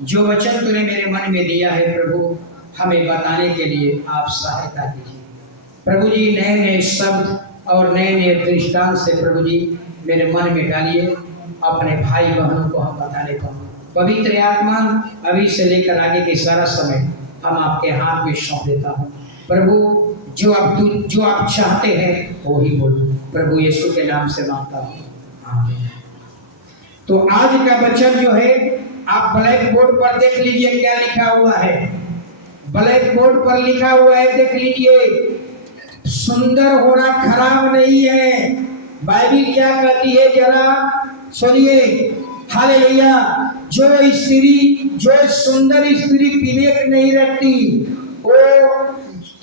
जो वचन तूने मेरे मन में दिया है प्रभु, हमें बताने के लिए आप सहायता कीजिए। प्रभु जी, नए नए शब्द और नए नए दृष्टांत से प्रभु जी मेरे मन में डालिए, अपने भाई बहनों को हम बताने पाऊँ। पवित्र आत्मा, अभी से लेकर आगे के सारा समय हम आपके हाथ में सौंप देता हूँ। प्रभु, जो आप चाहते हैं वो ही बोलो। प्रभु यीशु के नाम से मांगता हूँ, आमीन। तो आज का वचन जो है आप ब्लैक बोर्ड पर देख लीजिए क्या लिखा हुआ है। ब्लैक बोर्ड पर लिखा हुआ है, देख लीजिए। सुंदर होना खराब नहीं है। बाइबिल क्या कहती है, जरा सुनिए। हालेलुया। जो सुंदर स्त्री विवेक नहीं रखती, वो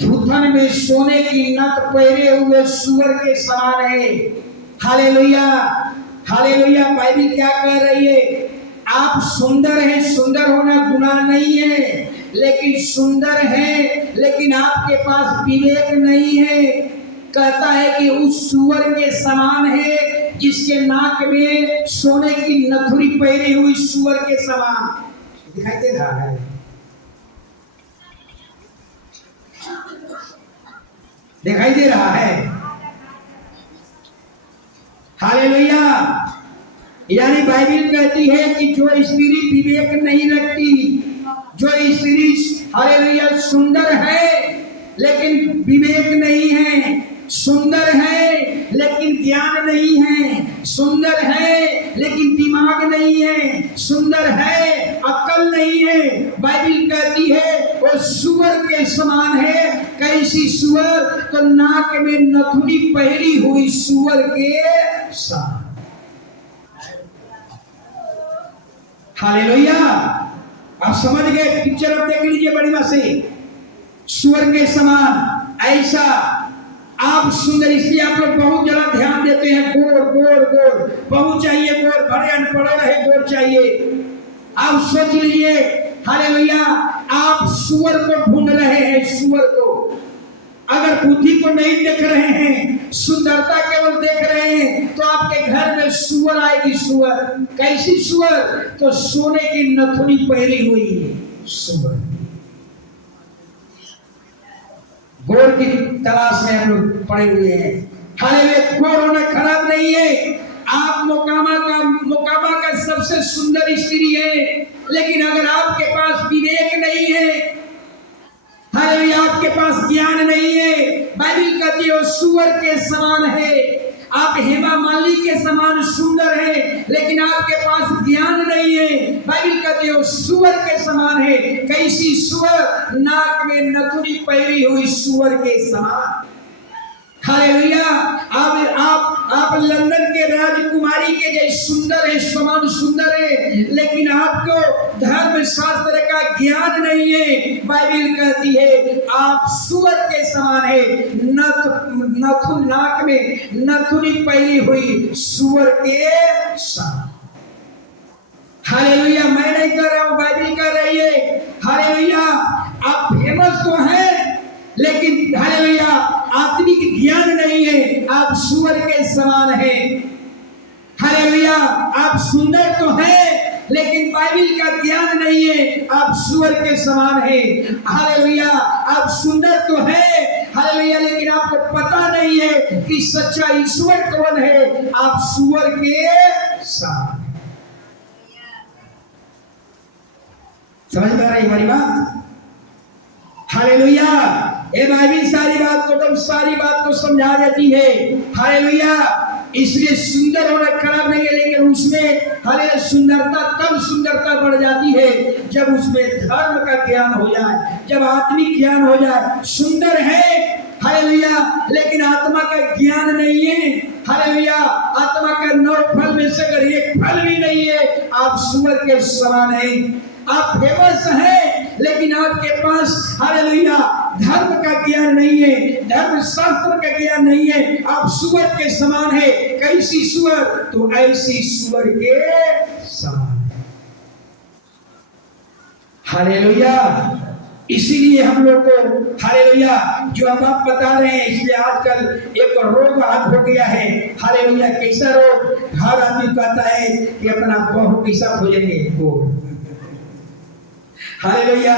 थूथन में सोने की नथ पहरे हुए सुअर के समान है। Hallelujah, hallelujah. बाइबिल क्या कह रही है? आप सुंदर हैं, सुंदर होना गुनाह नहीं है, लेकिन सुंदर है लेकिन आपके पास विवेक नहीं है। कहता है कि उस सुअर के समान है जिसके नाक में सोने की नथुरी पहरी हुई सुअर के समान दिखाई दे रहा है। दिखाई दे रहा है। हालेलुया। यानी बाइबिल कहती है कि जो स्त्री विवेक नहीं रखती, जो स्त्री हालेलुया सुंदर है लेकिन विवेक नहीं है, सुंदर है लेकिन ज्ञान नहीं है, सुंदर है लेकिन दिमाग नहीं है, सुंदर है अक्ल नहीं है। बाइबिल कहती है वो सुअर के समान है। कैसी सुअर? तो नाक में नथुनी पहरी हुई सुअर के समान। हालेलुया। आप समझ गए? पिक्चर अब देख लीजिए बढ़िया से। सुअर के समान ऐसा आप सुंदर, इसलिए आप लोग बहुत ज्यादा ध्यान देते हैं। गोर गोर गोर, बहुत चाहिए गोर, भले अनपढ़ रहे गोर चाहिए। आप सोच लीजिए, हालेलुया, आप सुअर को ढूंढ रहे हैं। सुअर को अगर बुद्धि को नहीं देख रहे हैं, सुंदरता केवल देख रहे हैं, तो आपके घर में सुअर आएगी। सुअर कैसी सुअर? तो सोने की नथुनी पहरी हुई सुअर। गोर की तलाश में हम लोग पड़े हुए हैं। हालेलुया। गोर होना खराब नहीं है। आप मोकामा का सबसे सुंदर स्त्री है, लेकिन अगर आपके पास विवेक नहीं है, हालेलुया, आपके पास ज्ञान नहीं है, बाइबिल कहती है वो सुअर के समान है। आप हेमा मालिनी के समान सुंदर है, लेकिन आपके पास ज्ञान नहीं है। बाइबिल कहती है वो सुअर के समान है। कैसी सुअर? नाक में नथुनी पहरी हुई सुअर के समान। हालेलुया। आप लंदन के राजकुमारी के जैसे सुंदर है, समान सुंदर है, लेकिन आपको धर्म शास्त्र का ज्ञान नहीं है। बाइबिल कहती है आप सुअर के समान है। नाक में नथुनी पहरी हुई सुअर के समान। हालेलुया। मैं नहीं कर रहा हूं, बाइबिल कर रही है। हालेलुया। आप फेमस तो हैं, लेकिन हालेलुया आत्मिक ज्ञान नहीं है। आप सुअर के समान हैं। हालेलुया। आप सुंदर तो हैं, लेकिन बाइबिल का ज्ञान नहीं है। आप सुअर के समान हैं। हालेलुया। आप सुंदर तो हैं, हालेलुया, लेकिन आपको पता नहीं है कि सच्चा ईश्वर कौन है। आप सुअर के समान। समझ में आ रही हमारी बात? हालेलुया। ये बाइबिल सारी बात को समझा देती है। हालेलुया। इसलिए सुंदर होना खराब नहीं है, लेकिन उसमें हालेलुया सुंदरता तब सुंदरता बढ़ जाती है जब उसमें धर्म का ज्ञान हो जाए, जब आत्मिक ज्ञान हो जाए। सुंदर है, हालेलुया, लेकिन आत्मा का ज्ञान नहीं है। हालेलुया। आत्मा का 9 फल में से अगर एक फल भी नहीं है, आप सुअर के समान हैं। आप फेमस हैं, लेकिन आपके पास हालेलुया धर्म का ज्ञान नहीं है, धर्म शास्त्र का ज्ञान नहीं है। आप सुअर के समान है। कैसी सुअर? तो ऐसी सुअर के समान। हालेलुया। इसीलिए हम लोग को हालेलुया जो अब आप बता रहे हैं, इसलिए आजकल एक रोग हो गया है। हालेलुया। कैसा रोग? हर आदमी कहता है कि अपना बहू कैसा खोजेंगे, गोर। हालेलुया।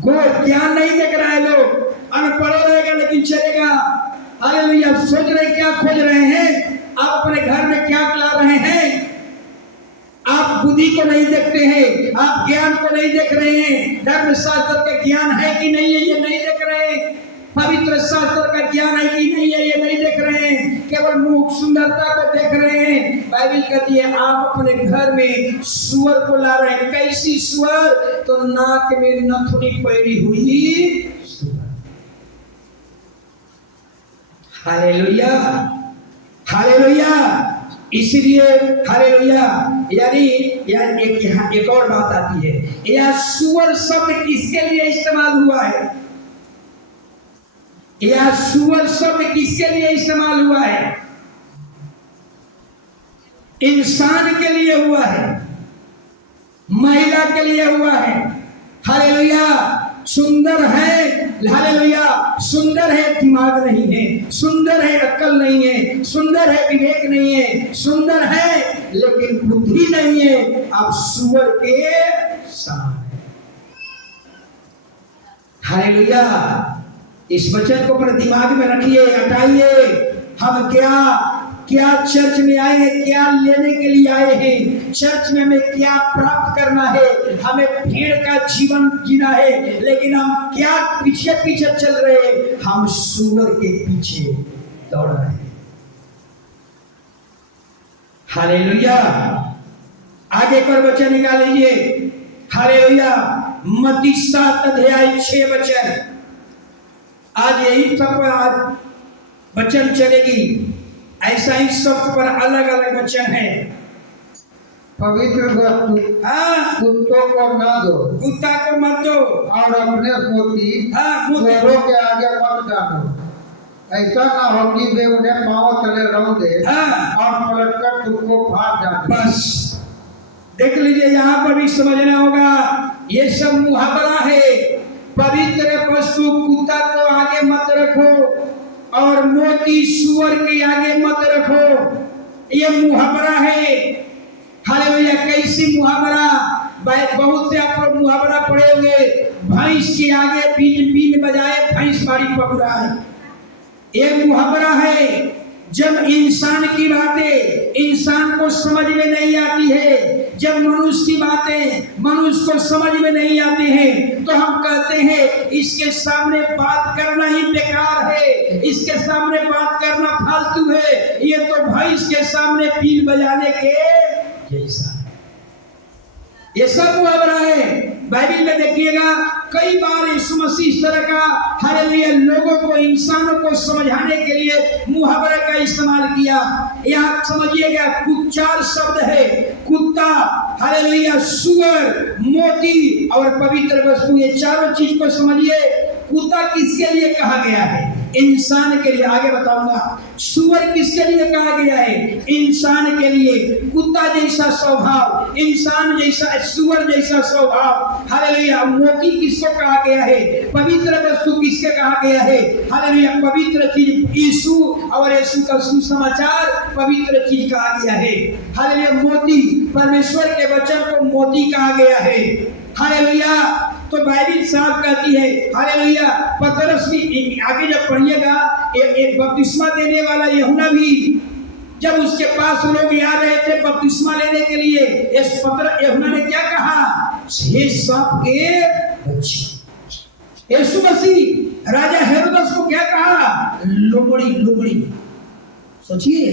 गो ज्ञान नहीं देख रहा है, लोग अनपढ़ रहेगा लेकिन चलेगा। हालेलुया। सोच रहे क्या खोज रहे हैं, आप अपने घर में क्या ला रहे हैं। आप बुद्धि को नहीं देखते हैं, आप ज्ञान को नहीं देख रहे हैं। धर्मशास्त्र का ज्ञान है कि नहीं है ये नहीं देख रहे हैं। पवित्र शास्त्र का ज्ञान है कि नहीं है ये नहीं देख रहे हैं। केवल मुख सुंदरता को देख रहे हैं। बाइबल कहती है आप अपने घर में सुअर को ला रहे हैं। कैसी सुअर? तो नाक में नथुनी पैरी हुई सुअर। Hallelujah, hallelujah. इसलिए हालेलुया, यानी एक और बात आती है, यह सुअर शब्द किसके लिए इस्तेमाल हुआ है? यह सुअर शब्द किसके लिए इस्तेमाल हुआ है? इंसान के लिए हुआ है, महिला के लिए हुआ है। हालेलुया। सुंदर है, हालेलुया। सुंदर है, दिमाग नहीं है, सुंदर है, अक्ल नहीं है, सुंदर है, विवेक नहीं है, सुंदर है लेकिन बुद्धि नहीं है। आप सुअर के समान है। हालेलुया। इस वचन को अपने दिमाग में रखिए, हटाइए। हम क्या चर्च में आए हैं, क्या लेने के लिए आए हैं? चर्च में हमें क्या प्राप्त करना है? हमें भीड़ का जीवन जीना है, लेकिन हम क्या पीछे पीछे चल रहे हैं? हम सुअर के पीछे दौड़ रहे हैं। हालेलुया। आगे पर वचन निकाल लीजिए। हालेलुया। मत्ती 7 अध्याय 6 वचन। आज यही सब पर आज वचन चलेगी। ऐसा ही सब पर अलग अलग वचन है। पवित्र वस्तु कुत्तों को न दो, कुत्ता को मत दो, और अपने मोती चोरों के आगे मत डालो। ऐसा ना हो कि वे उन्हें पांव तले रौंद दे और पलटकर तुमको फाड़ डाले। बस देख लीजिए, यहाँ पर भी समझना होगा, ये सब मुहावरा है। पवित्र वस्तु कुत्ता को आगे मत रखो और मोती सुअर के आगे मत रखो। ये मुहावरा है। हालेलुया। कैसी मुहावरा? बहुत से आप लोग मुहावरा पढ़े होंगे, भैंस के आगे बीन बीन बजाए भैंस बाड़ी पकड़ाए। ये मुहावरा है। जब इंसान की बातें इंसान को समझ में नहीं आती है, जब मनुष्य की बातें मनुष्य को समझ में नहीं आती हैं, तो हम कहते हैं इसके सामने बात करना ही बेकार है, इसके सामने बात करना फालतू है, ये तो भैंस के सामने पील बजाने के जैसा है। ये सब मुहावरा है। बाइबल में देखिएगा कई बार यीशु मसीह इस तरह का हालेलुया लोगों को, इंसानों को समझाने के लिए मुहावरे का इस्तेमाल किया। यहाँ समझिएगा 4 शब्द है, कुत्ता, हालेलुया, सुअर, मोती और पवित्र वस्तु। ये चारों चीज को समझिए। कुत्ता किसके लिए कहा गया है? इंसान के लिए। आगे बताऊंगा। सुअर किसके लिए कहा गया है? इंसान के लिए। कुत्ता जैसा स्वभाव, इंसान जैसा, सुअर जैसा स्वभाव। हालेलुया। मोती किसको कहा गया है? पवित्र वस्तु किसके कहा गया है? हालेलुया। पवित्र चीज यीशु और यीशु का सुसमाचार पवित्र चीज कहा गया है। हालेलुया। मोती, परमेश्वर के वचन को मोती कहा गया है। हालेलुया। तो बाइबल साफ कहती है, हालेलुया। पतरस भी आगे जब पढ़िएगा, एक बपतिस्मा देने वाला यूहन्ना भी जब उसके पास लोग आ रहे थे बपतिस्मा लेने के लिए, इस यूहन्ना ने क्या कहा? हे सांप के बच्चे। यीशु मसीह राजा हेरोदस को क्या कहा? लोमड़ी, लोमड़ी। सोचिए,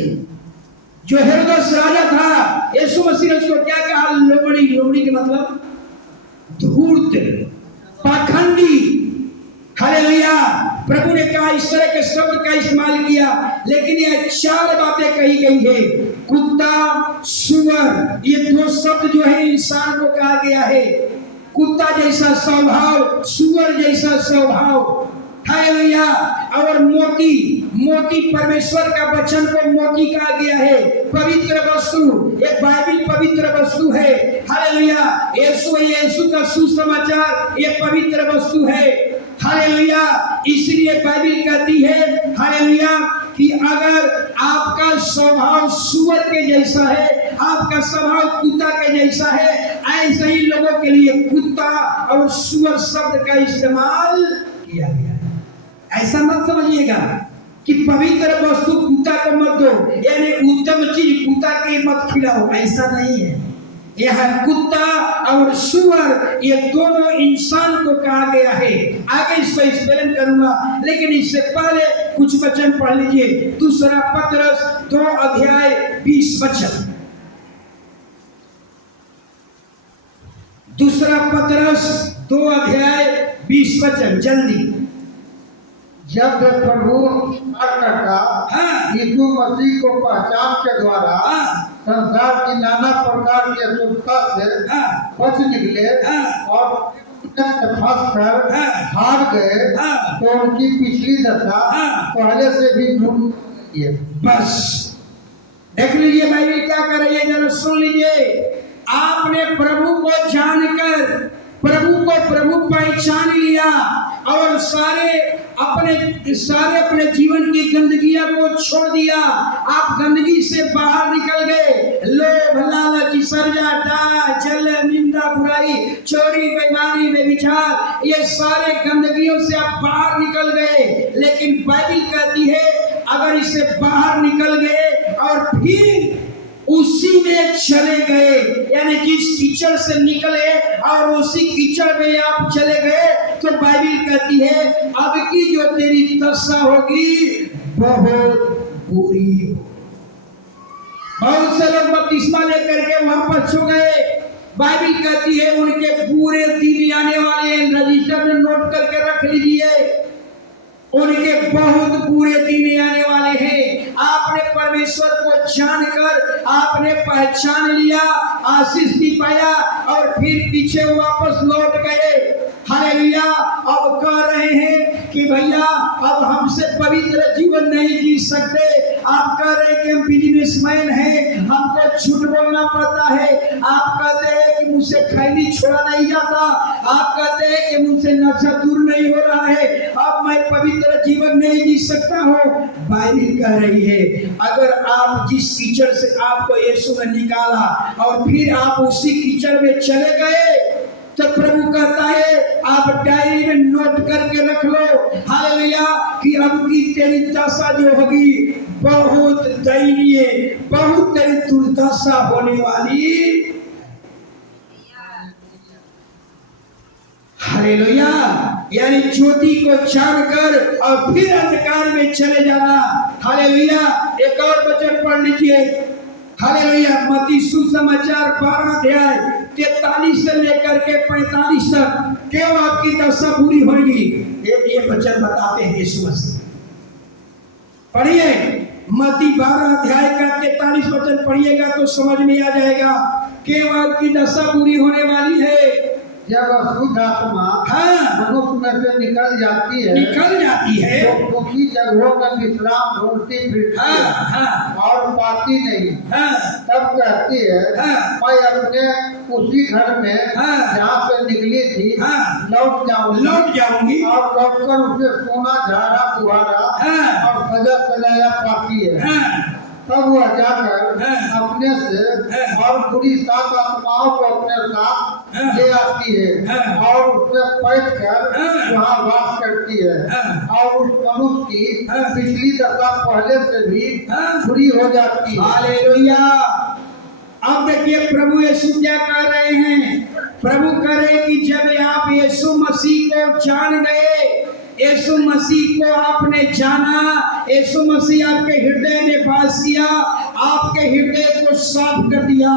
जो हेरोदस राजा था, यीशु मसीह ने उसको क्या कहा? लोमड़ी। लोमड़ी के मतलब धूर्त, पाखंडी। हालेलुया। प्रभु ने कहा, इस तरह के शब्द का इस्तेमाल किया, लेकिन यह 4 बातें कही गई है। कुत्ता, सुअर, ये 2 शब्द जो है इंसान को कहा गया है। कुत्ता जैसा स्वभाव, सुअर जैसा स्वभाव। हालेलुया। और मोती, मोती परमेश्वर का वचन को मोती कहा गया है। पवित्र वस्तु, ये बाइबल पवित्र वस्तु है। हालेलुया। यीशु का सुसमाचार ये पवित्र वस्तु है। हालेलुया। इसलिए बाइबल कहती है, हालेलुया, कि अगर आपका स्वभाव सुअर के जैसा है, आपका स्वभाव कुत्ता के जैसा है, ऐसे ही लोगों के लिए कुत्ता और सुअर शब्द का इस्तेमाल किया गया है। ऐसा मत समझिएगा कि पवित्र वस्तु कुत्ता को मत दो, यानी उत्तम चीज कुत्ता के मत खिलाओ, ऐसा नहीं है। यह कुत्ता और सुअर ये दोनों इंसान को कहा गया है। आगे इसको एक्सप्लेन करूंगा, लेकिन इससे पहले कुछ वचन पढ़ लीजिए। दूसरा पतरस 2 अध्याय 20 वचन। दूसरा पतरस 2 अध्याय 20 वचन, जल्दी। जब प्रभु यीशु मसीह को पहचान के द्वारा संसार की नाना प्रकार की अशुद्धता से बच निकले और फंस कर हार गए, तो उनकी पिछली दशा पहले से भी बुरी। बस देख लीजिए भाई क्या कर रही है, जरा सुन लीजिए। आपने प्रभु को जानकर प्रभु को प्रभु पहचान लिया और सारे अपने जीवन की गंदगियां को छोड़ दिया। आप गंदगी से बाहर निकल गए। लोभ, लालच, ईर्ष्या, डाह, जलन, निंदा, बुराई, चोरी, बेईमानी, व्यभिचार, ये सारे गंदगियों से आप बाहर निकल गए। लेकिन बाइबल कहती है अगर इससे बाहर निकल गए और फिर उसी में चले गए, यानी जिस कीचड़ से निकले और उसी कीचड़ में आप चले गए, तो बाइबल कहती है अब की जो तेरी दशा होगी बहुत बुरी हो। बहुत से लोग बपतिस्मा लेकर के वापस हो गए। बाइबल कहती है उनके पूरे दिन आने वाले हैं, रजिस्टर में नोट करके रख लीजिए। उनके बहुत बुरे दिन आने वाले हैं। आपने परमेश्वर को जानकर आपने पहचान लिया, आशीष भी पाया और फिर पीछे वापस लौट गए। हालेलुया। अब कह रहे हैं कि भैया अब हमसे पवित्र जीवन नहीं जी सकते। आप कह रहे हैं कि हम बिजनेसमैन हैं, हमको झूठ बोलना पड़ता है। आप कहते हैं कि मुझसे खैनी छोड़ा नहीं जाता। आप कहते हैं कि मुझसे नशा दूर नहीं हो रहा है, अब मैं पवित्र जीवन नहीं जी सकता हूँ। बाइबल कह रही है अगर आप जिस कीचड़ से आपको यीशु ने निकाला और फिर आप उसी कीचड़ में चले गए, तो प्रभु कहता है आप डायरी में नोट करके रख लो, हालेलुया, कि अब की तेरी दशा जो होगी बहुत दयनीय, बहुत तेरी दुर्दशा होने वाली। हालेलुया। यानी ज्योति को जानकर और फिर अंधकार में चले जाना। हालेलुया। एक और वचन पढ़ लीजिए। हालेलुया। मत्ती सुसमाचार 12 अध्याय 43 से लेकर के 45 तक क्यों आपकी दशा बुरी होगी, ये वचन बताते हैं यीशु मसीह। पढ़िए मत्ती 12 अध्याय का 43 वचन पढ़िएगा तो समझ में आ जाएगा क्यों आपकी दशा बुरी होने वाली है। जब अशुद्ध आत्मा मनुष्य में से निकल जाती है तो दुखी जगहों में विश्राम ढूंढती फिरती है और पाती नहीं। तब कहती है मैं अपने उसी घर में जहाँ से निकली थी लौट जाऊंगी और लौटकर उसे सोना झाड़ा बुहारा और सजा सजाया पाती है। तब वह जाकर अपने से और बुरी 7 आत्माओं को अपने साथ ले आती है और उससे पैठ कर वहाँ वास करती है और उस मनुष्य की पिछली दशा पहले से भी बुरी हो जाती है। हालेलुया। अब देखिए प्रभु यीशु क्या कर रहे हैं। प्रभु कह रहे हैं कि जब आप यीशु मसीह को जान गए, यीशु मसीह को आपने जाना, यीशु मसीह आपके हृदय में वास किया, आपके हृदय को साफ कर दिया,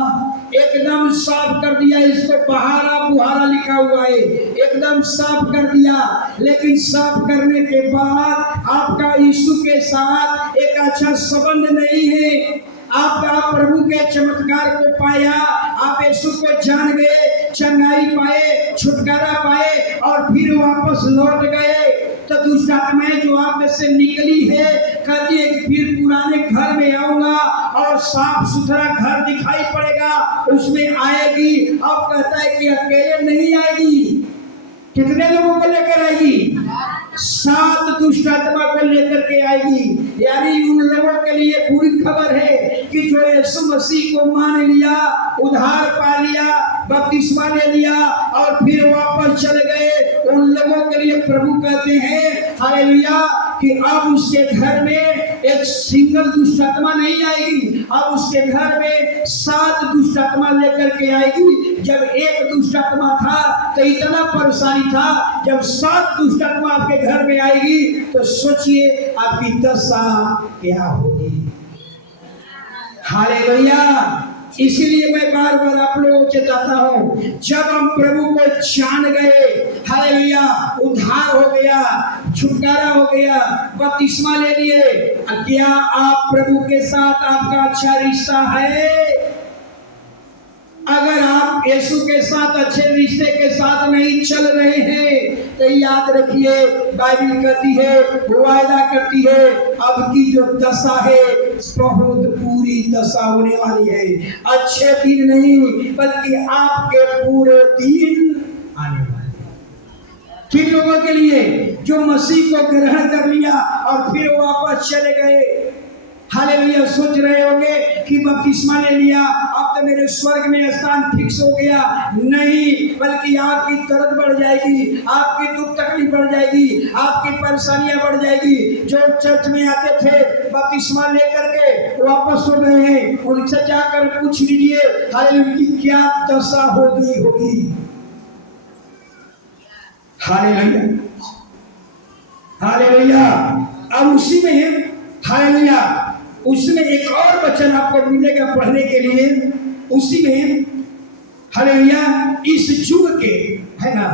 एकदम साफ कर दिया। इसको बहारा बुहारा लिखा हुआ है, एकदम साफ कर दिया। लेकिन साफ करने के बाद आपका यीशु के साथ एक अच्छा संबंध नहीं है। आप प्रभु के चमत्कार को पाया, आप यीशु को जान गए, चंगाई पाए, छुटकारा पाए और फिर वापस लौट गए, तो दुष्ट आत्माएं जो आप में से निकली है कहती है कि फिर पुराने घर में आऊंगा और साफ सुथरा घर दिखाई पड़ेगा, उसमें आएगी। अब कहता है कि अकेले नहीं आएगी, कितने लोगों को लेकर आएगी? 7 दुष्ट आत्मा को लेकर के आएगी। यानी उन लोगों के लिए बुरी खबर है कि जो यीशु मसीह को मान लिया, उद्धार पा लिया, बपतिस्मा ले लिया और फिर वापस चले गए, उन लोगों के लिए प्रभु कहते हैं हालेलुया कि अब उसके घर में एक सिंगल दुष्ट आत्मा नहीं आएगी, अब उसके घर में 7 दुष्ट आत्मा लेकर के आएगी। जब एक दुष्ट आत्मा था तो इतना परेशानी था, जब 7 दुष्ट आत्मा आपके घर में आएगी तो सोचिए आपकी दशा क्या होगी। हालेलुया। इसीलिए मैं बार बार आप लोगों को चेताता हूँ, जब हम प्रभु को जान गए, हालेलुया, उद्धार हो गया, छुटकारा हो गया, बपतिस्मा ले लिए, क्या आप प्रभु के साथ आपका अच्छा रिश्ता है? अगर आप यीशु के साथ अच्छे रिश्ते के साथ नहीं चल रहे हैं तो याद रखिए, बाइबल कहती है, वायदा करती है, अब की जो दशा है बहुत पूरी दशा होने वाली है। अच्छे दिन नहीं बल्कि आपके पूरे दिन आने वाले हैं। किन लोगों के लिए? जो मसीह को ग्रहण कर लिया और फिर वापस चले गए। हालेलुया। सोच रहे होंगे कि बपतिस्मा ले लिया, अब तो मेरे स्वर्ग में स्थान फिक्स हो गया। नहीं, बल्कि आपकी दर्द बढ़ जाएगी, आपकी दुख तकलीफ बढ़ जाएगी, आपकी परेशानियां बढ़ जाएगी। जो चर्च में आते थे बपतिस्मा लेकर के वापस हो गए हैं, उनसे जाकर पूछ लीजिए हालेलुया की क्या दशा हो गई होगी। Hallelujah, hallelujah. अब उसी में हालेलुया, उसमें एक और वचन आपको मिलेगा पढ़ने के लिए। उसी में हालेलुया, इस युग के, है ना,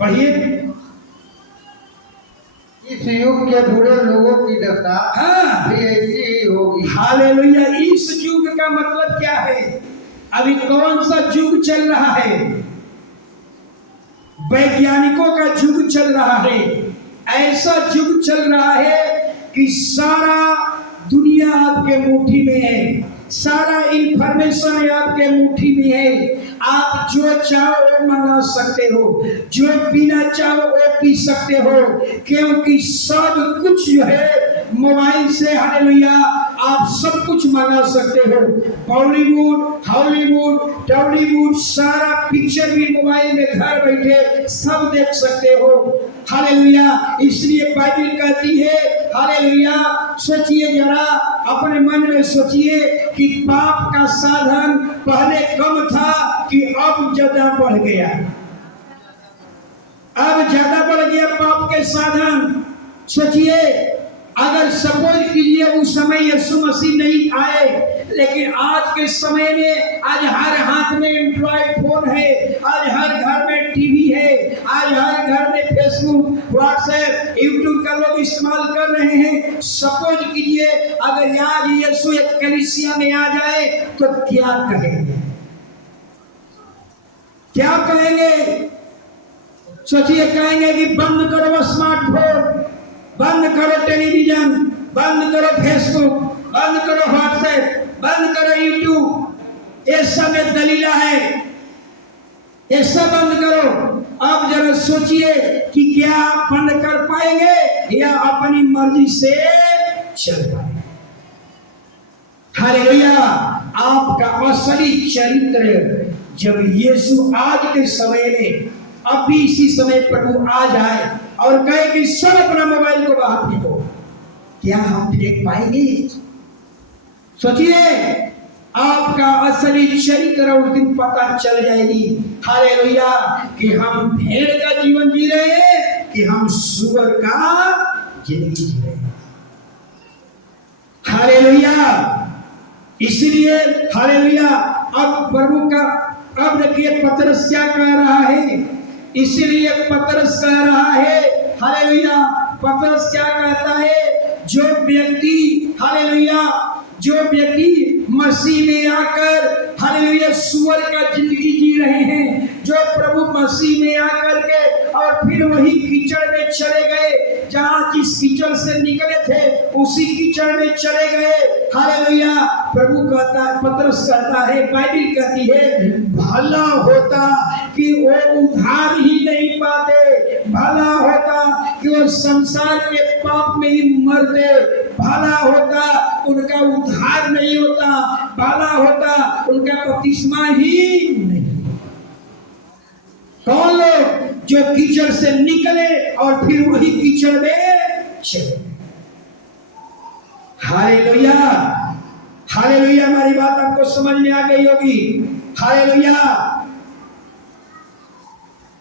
पढ़िए। इस युग के बुरे लोगों की दशा भी ऐसी ही होगी। हालेलुया। इस युग का मतलब क्या है? अभी कौन सा युग चल रहा है? वैज्ञानिकों का युग चल रहा है। ऐसा युग चल रहा है कि सारा दुनिया आपके मुट्ठी में है, सारा इंफॉर्मेशन आपके मुट्ठी में है। आप जो चाहो वो मंगा सकते हो, जो पीना चाहो वो पी सकते हो, क्योंकि सब कुछ जो है मोबाइल से हालेलुया आप सब कुछ मंगा सकते हो। बॉलीवुड, हॉलीवुड, टॉलीवुड, सारा पिक्चर भी मोबाइल में घर बैठे सब देख सकते हो। हालेलुया। इसलिए बाइबल कहती है हालेलुया, सोचिए जरा, अपने मन में सोचिए कि पाप का साधन पहले कम था कि अब ज्यादा बढ़ गया। अब ज्यादा बढ़ गया पाप के साधन। सोचिए, अगर सपोज कीजिए उस समय यीशु मसीह नहीं आए, लेकिन आज के समय में आज हर हाथ में एंड्रॉइड फोन है, आज हर घर में टीवी है, आज हर घर में फेसबुक, व्हाट्सएप, यूट्यूब का लोग इस्तेमाल कर रहे हैं। सपोज कीजिए अगर आज यीशु एक कलीसिया में आ जाए तो क्या कहेंगे? क्या कहेंगे? सोचिए, कहेंगे कि बंद करो स्मार्टफोन, बंद करो टेलीविजन, बंद करो फेसबुक, बंद करो व्हाट्सएप, बंद करो यूट्यूब, ये सब एक दलीला है, ये सब बंद करो। अब जरा सोचिए कि क्या आप बंद कर पाएंगे या अपनी मर्जी से चल पाएंगे? हालेलुया। आपका असली चरित्र जब यीशु आज के समय में, अभी इसी समय प्रभु आ जाए और कहे कि सब अपना मोबाइल को बाहर फेंको, क्या हम फेंक पाएंगे? सोचिए, आपका असली चरित्र उस दिन पता चल जाएगी। हालेलुया कि हम भेड़ का जीवन जी रहे हैं कि हम सुअर का जिंदगी जी रहे हैं। हालेलुया। इसलिए हालेलुया, अब प्रभु का, अब देखिए पतरस क्या कह रहा है। इसीलिए पतरस कह रहा है हालेलुया, पतरस क्या कहता है? जो व्यक्ति हालेलुया, जो व्यक्ति मसीह में आकर हालेलुया सुअर का जिंदगी जी रहे हैं, जो प्रभु मसीह में आकर के और फिर वही कीचड़ में चले गए, जहाँ जिस कीचड़ से निकले थे उसी कीचड़ में चले गए। हालेलुया। प्रभु कहता है, पतरस कहता है, बाइबल कहती है, भला होता कि वो उधार ही संसार के पाप में ही मरते, भला होता उनका उद्धार नहीं होता, भला होता उनका बपतिस्मा ही नहीं। कौन लोग? जो कीचड़ से निकले और फिर वही कीचड़ में चले। Hallelujah, hallelujah. हमारी बात आपको समझ में आ गई होगी। Hallelujah,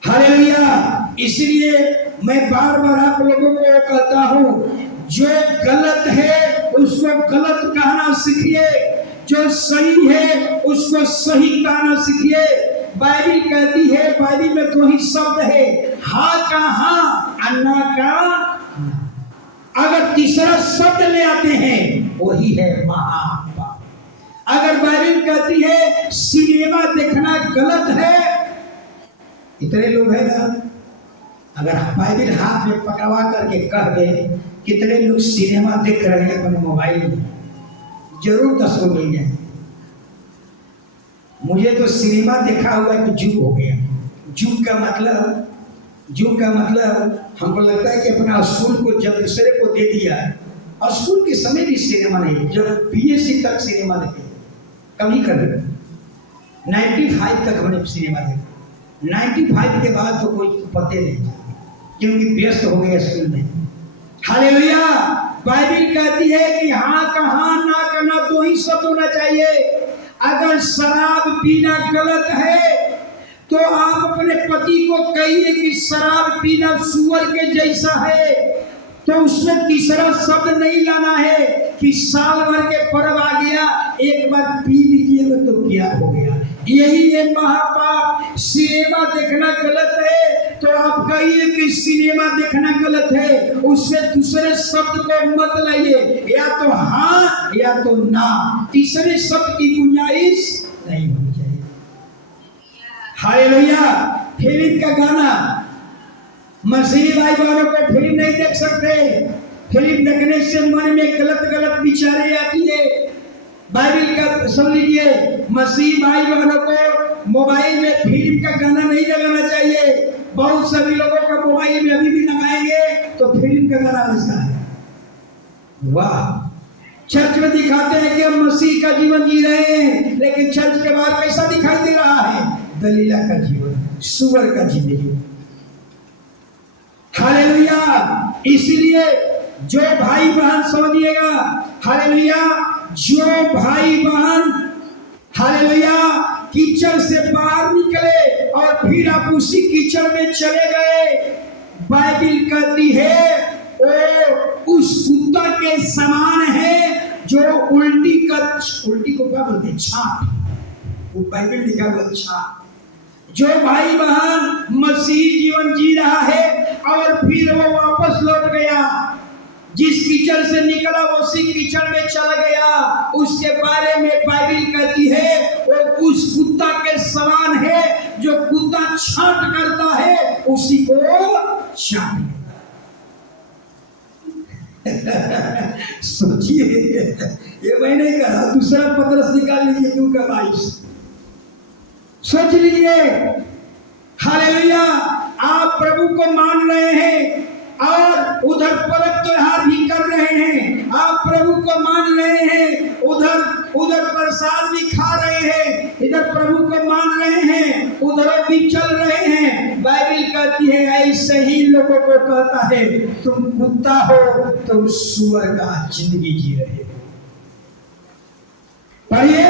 hallelujah. इसलिए मैं बार बार आप लोगों को कहता हूं, जो गलत है उसको गलत कहना सीखिए, जो सही है उसको सही कहना सीखिए। बाइबिल कहती है, बाइबिल में दो ही शब्द है, हाँ का हाँ और ना का ना। अगर तीसरा शब्द ले आते हैं वही है महापाप। अगर बाइबिल कहती है सिनेमा देखना गलत है, इतने लोग हैं ना, अगर बाइबिल हाथ में पकड़वा करके कह दे, कितने लोग सिनेमा देख रहे हैं अपने मोबाइल में, जरूर 10 को मिल जाए। मुझे तो सिनेमा देखा हुआ एक जुग हो गया। जुग का मतलब हमको लगता है कि अपना स्कूल को जब दूसरे को दे दिया, और स्कूल के समय भी सिनेमा नहीं, जब बीएससी तक सिनेमा देखे, कभी 95 तक हमने सिनेमा देखा। 95 के बाद तो कोई पते नहीं, क्योंकि व्यस्त हो गए स्कूल में। हालेलुया। बाइबिल कहती है कि हाँ का हाँ, ना का ना, दो ही शब्द होना चाहिए। अगर शराब पीना गलत है तो आप अपने पति को कहिए कि शराब पीना सुअर के जैसा है, तो उसमें तीसरा शब्द नहीं लाना है कि साल भर के पर्व आ गया, एक बार पी लीजिएगा तो क्या हो गया। यही है महापाप। सिनेमा देखना गलत है तो आप कहिए कि सिनेमा देखना गलत है, उसमें दूसरे शब्द को मत लाइए, या तो हाँ या तो ना, तीसरे शब्द की गुंजाइश नहीं होनी चाहिए। हालेलुया। फिल्म का गाना, मसीह भाई बहनों को फिल्म नहीं देख सकते। फिल्म देखने से मन में गलत गलत विचारें आती है। बाइबिल का सुन लीजिए, मसीह भाई बहनों को मोबाइल में फिल्म का गाना नहीं लगाना चाहिए। बहुत सभी लोगों का मोबाइल में अभी भी लगाएंगे तो फिल्म का गाना बजता है। वाह, चर्च में दिखाते हैं कि हम मसीह का जीवन जी रहे हैं, लेकिन चर्च के बाहर कैसा दिखाई दे रहा है? दलीला का जीवन, सुअर का जिंदगी। हालेलुया। इसलिए जो भाई बहन समझिएगा, हालेलुया, जो भाई बहन हालेलुया कीचड़ से बाहर निकले और फिर आप उसी कीचड़ में चले गए, बाइबिल कहती है वो उस कुत्ता के समान है जो उल्टी को क्या बोलते हैं? छाप। वो बाइबिल लिखा हुआ छाप। जो भाई बहन मसीही जीवन जी रहा है और फिर वो वापस लौट गया, जिस कीचड़ से निकला उसी कीचड़ में चला गया, उसके बारे में बाइबिल कहती है वो उस कुत्ता के समान है जो कुत्ता छांट करता है उसी को छांट लेता। सोचिए, ये मैं नहीं कर रहा, दूसरा पत्रस निकाल लीजिए 2 का 22। सोच लीजिए। हालेलुया। आप प्रभु को मान रहे हैं और उधर पर्व त्योहार भी कर रहे हैं, आप प्रभु को मान रहे हैं, उधर प्रसाद भी खा रहे हैं, इधर प्रभु को मान रहे हैं, उधर भी चल रहे हैं। बाइबिल कहती है ऐसे ही लोगों को कहता है तुम कुत्ता हो, तुम सुअर का जिंदगी जी रहे हो। पढ़िए।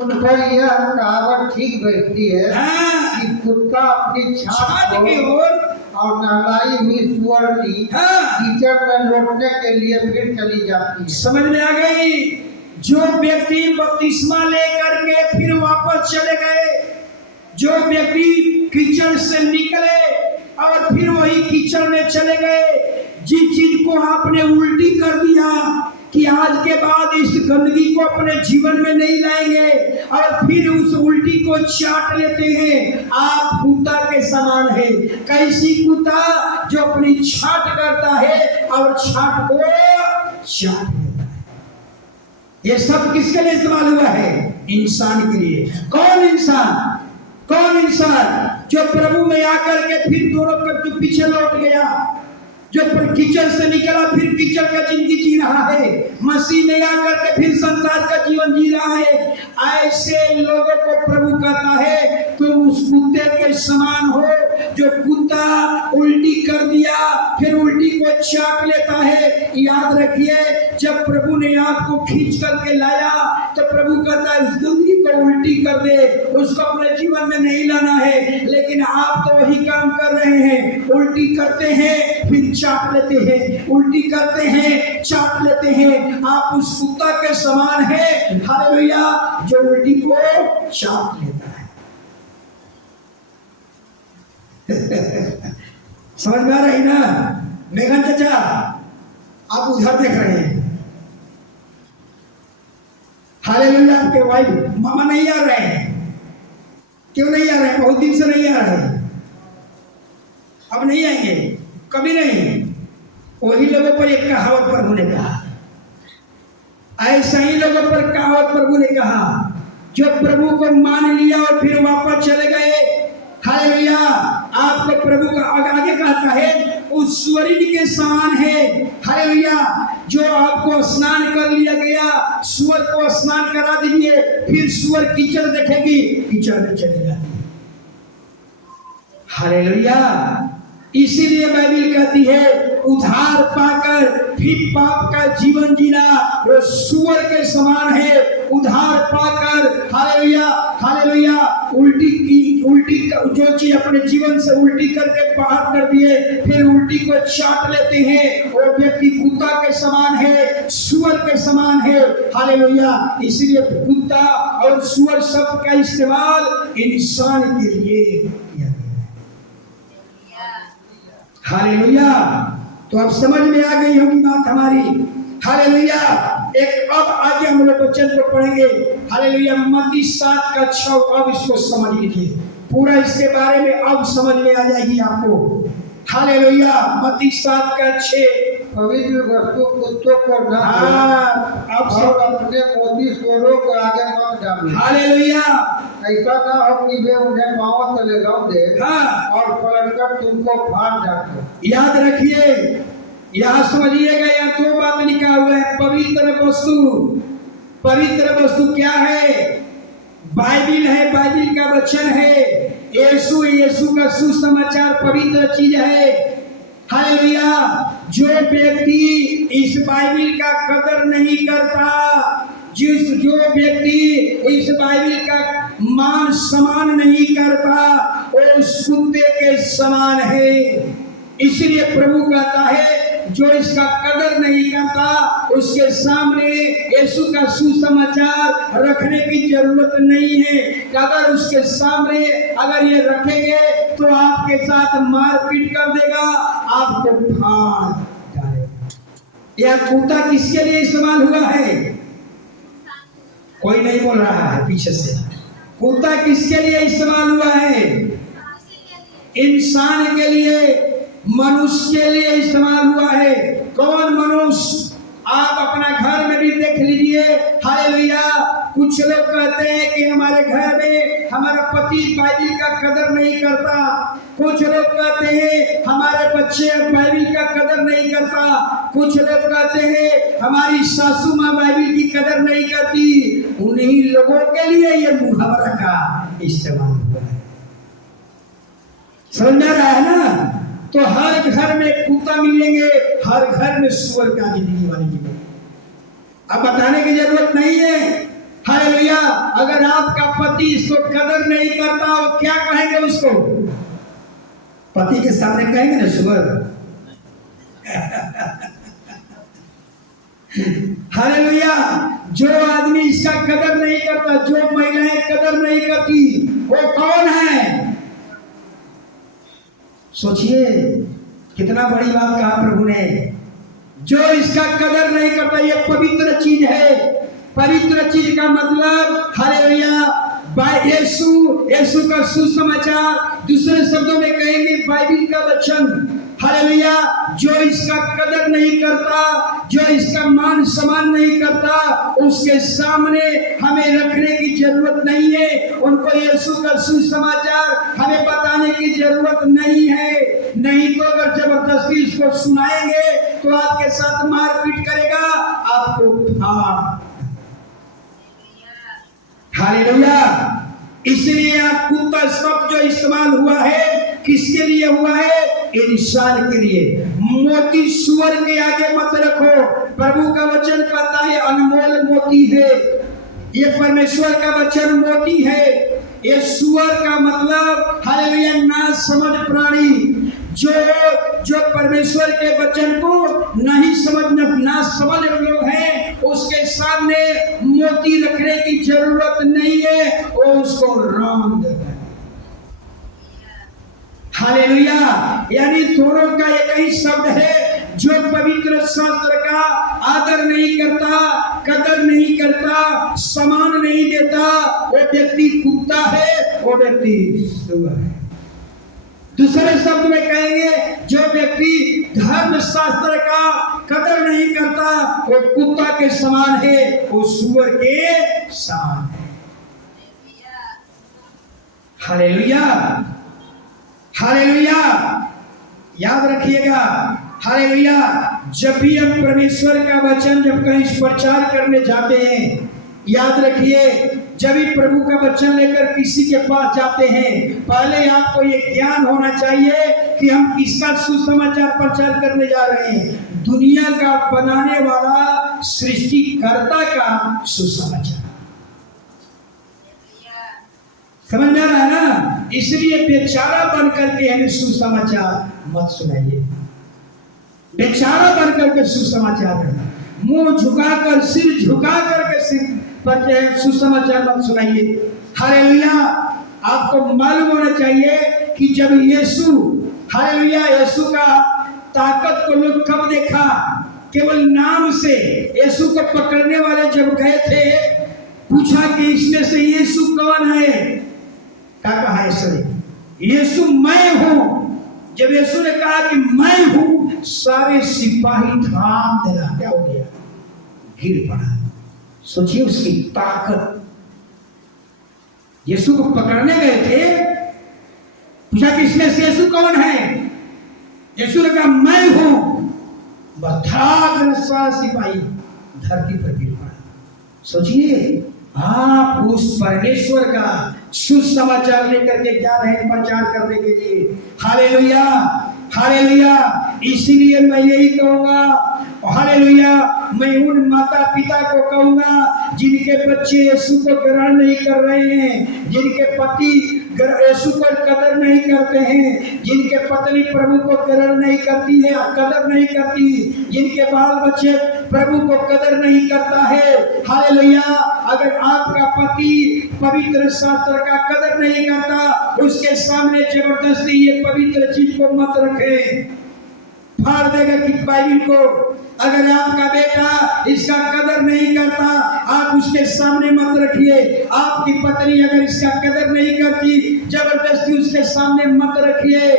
उन पर यह कहावत ठीक बैठती है कि कुत्ता अपनी छात की ओर और नहलाई हुई सुअरनी कीचड़ में लौटने के लिए फिर चली जाती है। समझ में आ गई? जो व्यक्ति बपतिस्मा लेकर के फिर वापस चले गए, जो व्यक्ति कीचड़ से निकले और फिर वही कीचड़ में चले गए, जिस चीज को आपने उल्टी कर दिया कि आज के बाद इस गंदगी को अपने जीवन में नहीं लाएंगे और फिर उस उल्टी को चाट लेते हैं, आप कुत्ता के समान है। कैसी कुत्ता? जो अपनी छाट करता है और छाट को चाट लेता है। ये सब किसके लिए इस्तेमाल हुआ है? इंसान के लिए। कौन इंसान? कौन इंसान? जो प्रभु में आकर के फिर दोनों के पीछे लौट गया। जो कीचड़ से निकला फिर कीचड़ का जिंदगी जी रहा है, मसीह में आकर के फिर संसार का जीवन जी रहा है, ऐसे लोगों को प्रभु कहता है तुम उस कुत्ते के समान हो जो कुत्ता उल्टी कर दिया फिर उल्टी को चाट लेता है। याद रखिए, जब प्रभु ने आपको खींच करके लाया तो प्रभु कहता है उस गंदगी को उल्टी कर दे, उसको अपने जीवन में नहीं लाना है। लेकिन आप तो वही काम कर रहे हैं, उल्टी करते हैं फिर चाट लेते हैं, उल्टी करते हैं चाट लेते हैं। आप उस कुत्ता के समान हैं, हालेलुया, जो उल्टी को चाट लेता है। समझ में आ रही ना? मेघन चाचा, आप उधर देख रहे हैं, हालेलुया। आपके वाइफ मामा नहीं आ रहे हैं, क्यों नहीं आ रहे हैं? बहुत दिन से नहीं आ रहे हैं, अब नहीं आएंगे, कभी नहीं। वही लोगों पर एक कहावत प्रभु ने कहा, ऐसा ही लोगों पर कहावत प्रभु ने कहा जो प्रभु को मान लिया और फिर वापस चले गए। हालेलुया, आपको प्रभु का आगे कहता है उस स्वर्ण के समान है। हालेलुया, जो आपको स्नान कर लिया गया, सुअर को स्नान करा दीजिए, फिर सुअर कीचड़ देखेगी, कीचड़ में चली जाती है। हालेलुया, इसीलिए बाइबल कहती है उधार पाकर फिर पाप का जीवन जीना वो सुअर के समान है। उधार पाकर, हालेलुया हालेलुया, उल्टी जो चीज अपने जीवन से उल्टी करके बाहर कर दिए फिर उल्टी को चाट लेते हैं, वो व्यक्ति कुत्ता के समान है, सुअर के समान है। हालेलुया, इसलिए कुत्ता और सुअर शब्द का इस्तेमाल इंसान के लिए किया गया। हालेलुया, तो अब समझ में आ गई होगी बात हमारी। हालेलुया, एक अब आगे हम लोग वचन को पढ़ेंगे। हालेलुया, मत्ती 7:6, अब इसको समझ लीजिए, पूरा इसके बारे में अब समझ में आ जाएगी आपको। हालेलुया, मत्ती 7:6, पवित्र वस्तु कुत्तों को न अब और अपने मोती सोरों को आगे मत डालो। हालेलुया, ऐसा ना हो कि वे उन्हें पांव तले रख दे और पलटकर तुमको फाड़ डाले। याद रखिए, यहाँ समझिएगा, यहाँ दो बात लिखा हुआ है। पवित्र वस्तु, पवित्र वस्तु क्या है? बाइबिल है, बाइबिल का वचन है, यीशु का सुसमाचार पवित्र चीज है। हालेलुया, जो व्यक्ति इस बाइबिल का कदर नहीं करता, जो व्यक्ति इस बाइबिल का मान सम्मान नहीं करता, वो उस कुत्ते के समान है। इसलिए प्रभु कहता है जो इसका कदर नहीं करता उसके सामने यीशु का सुसमाचार रखने की जरूरत नहीं है। अगर उसके सामने अगर ये रखेंगे तो आपके साथ मारपीट कर देगा, आपको फाड़ डालेगा। यह कुत्ता किसके लिए इस्तेमाल हुआ है? कोई नहीं बोल रहा है पीछे से। कुत्ता किसके लिए इस्तेमाल हुआ है? इंसान के लिए, मनुष्य के लिए इस्तेमाल हुआ है। कौन मनुष्य? आप अपना घर में भी देख लीजिए। हालेलुया, कुछ लोग कहते हैं कि हमारे घर में हमारा पति बाइबिल का कदर नहीं करता, कुछ लोग कहते हैं हमारे बच्चे बाइबिल का कदर नहीं करता, कुछ लोग कहते हैं हमारी सासू माँ बाइबिल की कदर नहीं करती। उन्हीं लोगों के लिए ये मुहावरा का इस्तेमाल हुआ है। समझ में रहा है ना? तो हर घर में कुत्ता मिलेंगे, हर घर में सुअर का जिंदगी बनेगी। अब बताने की जरूरत नहीं है। हालेलुया, अगर आपका पति इसको कदर नहीं करता और क्या कहेंगे उसको? पति के सामने कहेंगे ना सुअर। हालेलुया, जो आदमी इसका कदर नहीं करता, जो महिलाएं कदर नहीं करती, वो कौन है? सोचिए कितना बड़ी बात कहा प्रभु ने। जो इसका कदर नहीं करता, ये पवित्र चीज है। पवित्र चीज का मतलब हालेलुया यीशु का सुसमाचार, दूसरे शब्दों में कहेंगे बाइबिल का वचन। हालेलुया। जो इसका कदर नहीं करता, जो इसका मान सम्मान नहीं करता, उसके सामने हमें रखने की जरूरत नहीं है। उनको यीशु का सुसमाचार हमें बताने की जरूरत नहीं है। नहीं तो अगर जबरदस्ती इसको सुनाएंगे तो आपके साथ मारपीट करेगा, आपको हालेलुया। इसलिए आप कुत्ता शब्द जो इस्तेमाल हुआ है, किसके लिए हुआ है? इंसान के लिए। मोती सुअर के आगे मत रखो। प्रभु का वचन कहता है अनमोल मोती है। ये परमेश्वर का वचन मोती है। ये सुअर का मतलब हालेलुया ना समझ प्राणी, जो परमेश्वर के वचन को नहीं समझना, ना समझ लोग हैं, उसके सामने मोती रखने की जरूरत नहीं है, वो उसको रौंद देता है। हालेलुया। यानी दोनों का एक ही शब्द है। जो पवित्र शास्त्र का आदर नहीं करता, कदर नहीं करता, सम्मान नहीं देता, वो व्यक्ति कुत्ता है, वो व्यक्ति सुअर है। दूसरे शब्द में कहेंगे, जो व्यक्ति धर्म शास्त्र का कदर नहीं करता, वो कुत्ता के समान है, वो सुअर के समान है। Hallelujah, hallelujah. याद रखिएगा, हालेलुया। जब भी हम परमेश्वर का वचन जब कहीं प्रचार करने जाते हैं, याद रखिए, जब भी प्रभु का वचन लेकर किसी के पास जाते हैं, पहले आपको ये ज्ञान होना चाहिए कि हम किसका सुसमाचार प्रचार करने जा रहे हैं। दुनिया का बनाने वाला सृष्टिकर्ता का सुसमाचार। समझ में आ रहा है ना? इसलिए बेचारा बन करके हमें सुसमाचार मत सुनाइए। बेचारा बन करके सुसमाचार है, मुंह झुकाकर, सिर झुका करके सिर पर सुसमाचार मत सुनाइए। हालेलुया। आपको मालूम होना चाहिए कि जब यीशु, हालेलुया, यीशु का ताकत को लोग कब देखा? केवल नाम से। यीशु को पकड़ने वाले जब गए थे, पूछा कि इसमें से यीशु कौन है? क्या कहा यीशु ने? यीशु मैं हूं। जब यीशु ने कहा कि मैं हूं, सारे सिपाही थाम देना, क्या हो गया? गिर पड़ा। सोचिए उसकी ताकत। यीशु को पकड़ने गए थे, पूछा कि इसमें से यीशु कौन है? यीशु ने कहा मैं हूं। सारा सिपाही धरती पर गिर पड़ा। सोचिए, आप उस परमेश्वर का सुसमाचार लेकर के जा रहे हैं प्रचार करने के लिए। Hallelujah, hallelujah. इसीलिए मैं यही कहूंगा, हालेलुया, मैं उन माता पिता को कहूंगा जिनके बच्चे यीशु को ग्रहण नहीं कर रहे हैं, जिनके पति यीशु पर कदर नहीं करते हैं, जिनके पत्नी प्रभु को ग्रहण नहीं करती है, कदर नहीं करती, जिनके बाल बच्चे प्रभु को कदर नहीं करता है। हालेलुया। अगर आपका पति पवित्र शास्त्र का कदर नहीं करता, उसके सामने जबरदस्ती ये पवित्र चीज को मत रखें, फाड़ देगा कि बाइबिल को। अगर आपका बेटा इसका कदर नहीं करता, आप उसके सामने मत रखिए। आपकी पत्नी अगर इसका कदर नहीं करती, जबरदस्ती उसके सामने मत रखिए।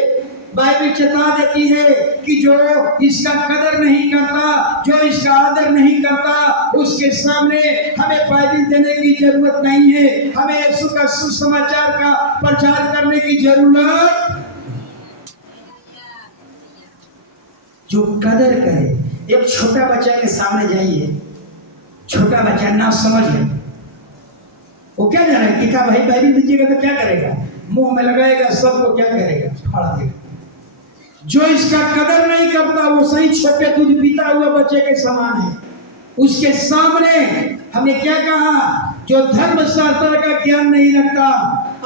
बाइबिल चेता देती है कि जो इसका कदर नहीं करता, जो इसका आदर नहीं करता, उसके सामने हमें बाइबिल देने की जरूरत नहीं है। हमें यीशु का सुसमाचार का प्रचार करने की जरूरत। जो कदर करे, एक छोटा बच्चा के सामने जाइए, छोटा बच्चा ना समझ है, वो क्या जाना है? किताब भाई बाइबिल दीजिएगा तो क्या करेगा? मुंह में लगाएगा, सबको क्या करेगा? फाड़ देगा। जो इसका कदर नहीं करता, वो सही छोटे दूध पीता हुआ बच्चे के समान है। उसके सामने हमने क्या कहा? जो धर्म शास्त्र का ज्ञान नहीं रखता,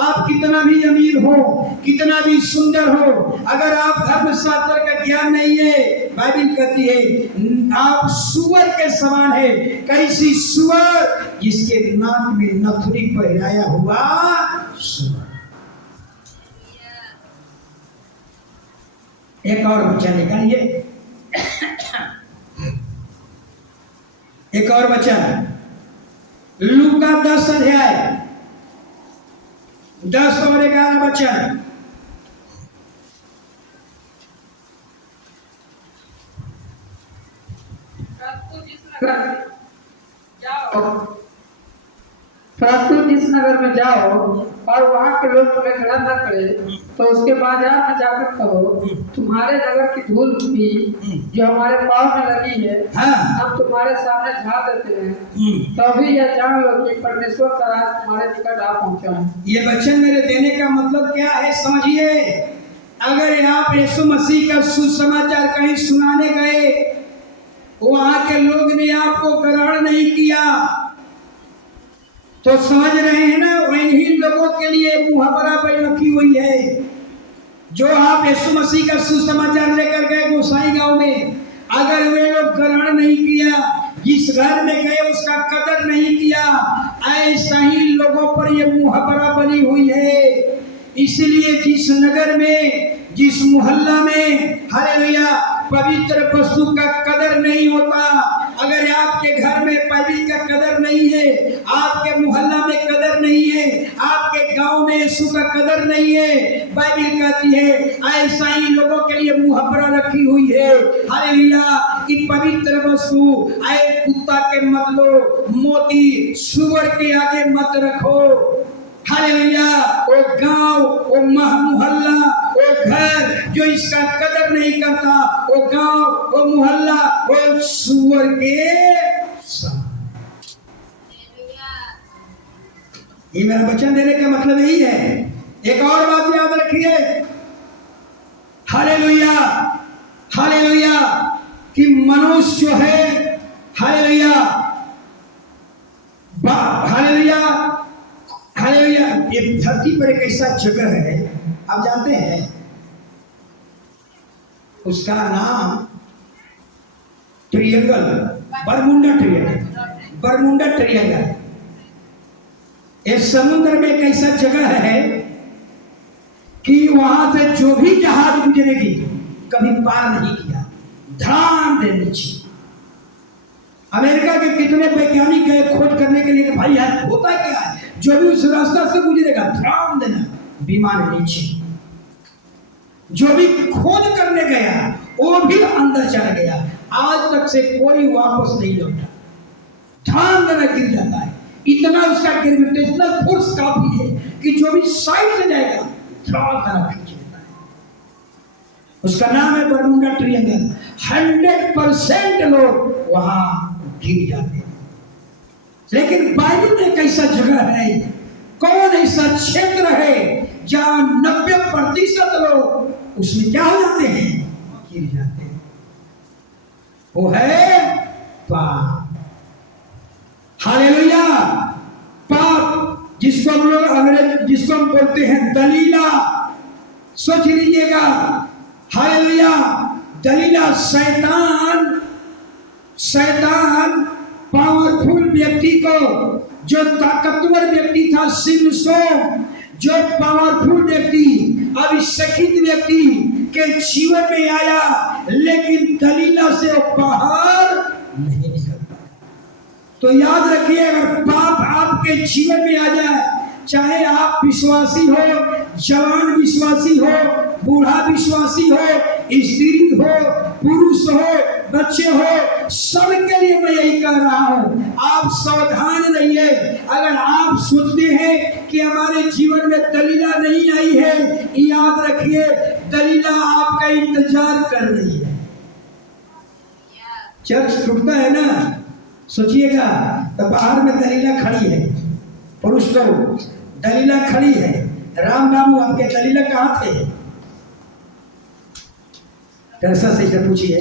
आप कितना भी अमीर हो, कितना भी सुंदर हो, अगर आप धर्म शास्त्र का ज्ञान नहीं है, बाइबिल कहती है आप सुअर के समान है। कैसी सुअर? जिसके नाक में नथुनी पहनाया हुआ सुअर। एक और बच्चा निकालिए, एक और बच्चा, लूका 10 अध्याय 10 और 11 वचन। परंतु जिस नगर में जाओ और वहाँ के लोग तुम्हें ग्रहण न करे तो उसके बाजार में जाकर कहो, तुम्हारे नगर की धूल भी जो हमारे पाँव में लगी है, हम तुम्हारे सामने झाड़ देते हैं, तभी यह जान लो कि परमेश्वर का राज तुम्हारे निकट आ पहुँचा है। ये वचन मेरे देने का मतलब क्या है समझिए। अगर आप यीशु मसीह का सुसमाचार कहीं सुनाने गए, वहाँ के लोग ने आपको ग्रहण नहीं किया, तो समझ रहे हैं ना, वही लोगों के लिए मुहावरा बन रखी हुई है। जो आप यीशु मसीह का सुसमाचार लेकर गए गोसाई गांव में, अगर वे लोग ग्रहण नहीं किया, जिस घर में गए उसका कदर नहीं किया, ऐसा ही लोगों पर यह मुहावरा बनी हुई है। इसलिए जिस नगर में, जिस मोहल्ला में हालेलुया पवित्र वस्तु का कदर नहीं होता, अगर आपके घर में पवित्र का कदर नहीं है, आपके मोहल्ला में कदर नहीं है, आपके गांव में यीशु का कदर नहीं है, बाइबल कहती है ऐसा ही लोगों के लिए मुहावरा रखी हुई है हालेलुया कि पवित्र वस्तु आए कुत्ता के मत लो, मोती सुअर के आगे मत रखो। हालेलुया। वो गांव, वो मोहल्ला, वो घर जो इसका कदर नहीं करता, वो गांव, वो मोहल्ला, वो सुअर के ये मेरा वचन देने का मतलब यही है। एक और बात याद रखिए, हालेलुया हालेलुया कि मनुष्य जो है हालेलुया हालेलुया हालेलुया, ये धरती पर एक ऐसा जगह है, आप जानते हैं उसका नाम triangle, Bermuda triangle, Bermuda triangle. इस समुद्र में एक ऐसा जगह है कि वहां से जो भी जहाज गुजरेगी कभी पार नहीं किया, ध्यान दे नीचे। अमेरिका के कितने वैज्ञानिक गए खोज करने के लिए कि भाई यार होता क्या है, जो भी उस रास्ता से गुजरेगा ध्यान देना, विमान नीचे। जो भी खोज करने गया वो भी अंदर चला गया, आज तक से कोई वापस नहीं लौटा। ध्यान देना, गिर जाता है, इतना उसका ग्रेविटेशनल फोर्स काफी है कि जो भी साइड से जाएगा ध्यान देना खींच लेता है। उसका नाम है बरमुंडा ट्रिएंगल। 100% लोग वहां गिर जाते हैं। लेकिन बाइबल में एक ऐसा जगह है, कौन ऐसा क्षेत्र है जहां 90% लोग उसमें क्या हो जाते हैं, गिर जाते हैं। वो है पाप। हालेलुया। पाप जिसको हम लोग अंग्रेज, जिसको हम बोलते हैं दलीला, सोच लीजिएगा। हालेलुया। दलीला शैतान, शैतान पावरफुल व्यक्ति को, जो ताकतवर व्यक्ति था सिमसोन, जो पावरफुल व्यक्ति, अभिषेकित व्यक्ति के जीवन में आया, लेकिन दलीला से वो बाहर नहीं निकल पाया। तो याद रखिए, अगर पाप आपके जीवन में आ जाए, चाहे आप विश्वासी हो, जवान विश्वासी हो, बूढ़ा विश्वासी हो, स्त्री हो, पुरुष हो, बच्चे हो, सबके लिए मैं यही कह रहा हूं, आप सावधान रहिए। अगर आप सोचते हैं कि हमारे जीवन में दलीला नहीं आई है, याद रखिए दलीला आपका इंतजार कर रही है। चर्च टूटता है ना, सोचिएगा, तो बाहर में दलीला खड़ी है, पुरुष लोग दलीला खड़ी है। राम बाबू आपके दलीला कहाँ थे? तरसा से पूछिए,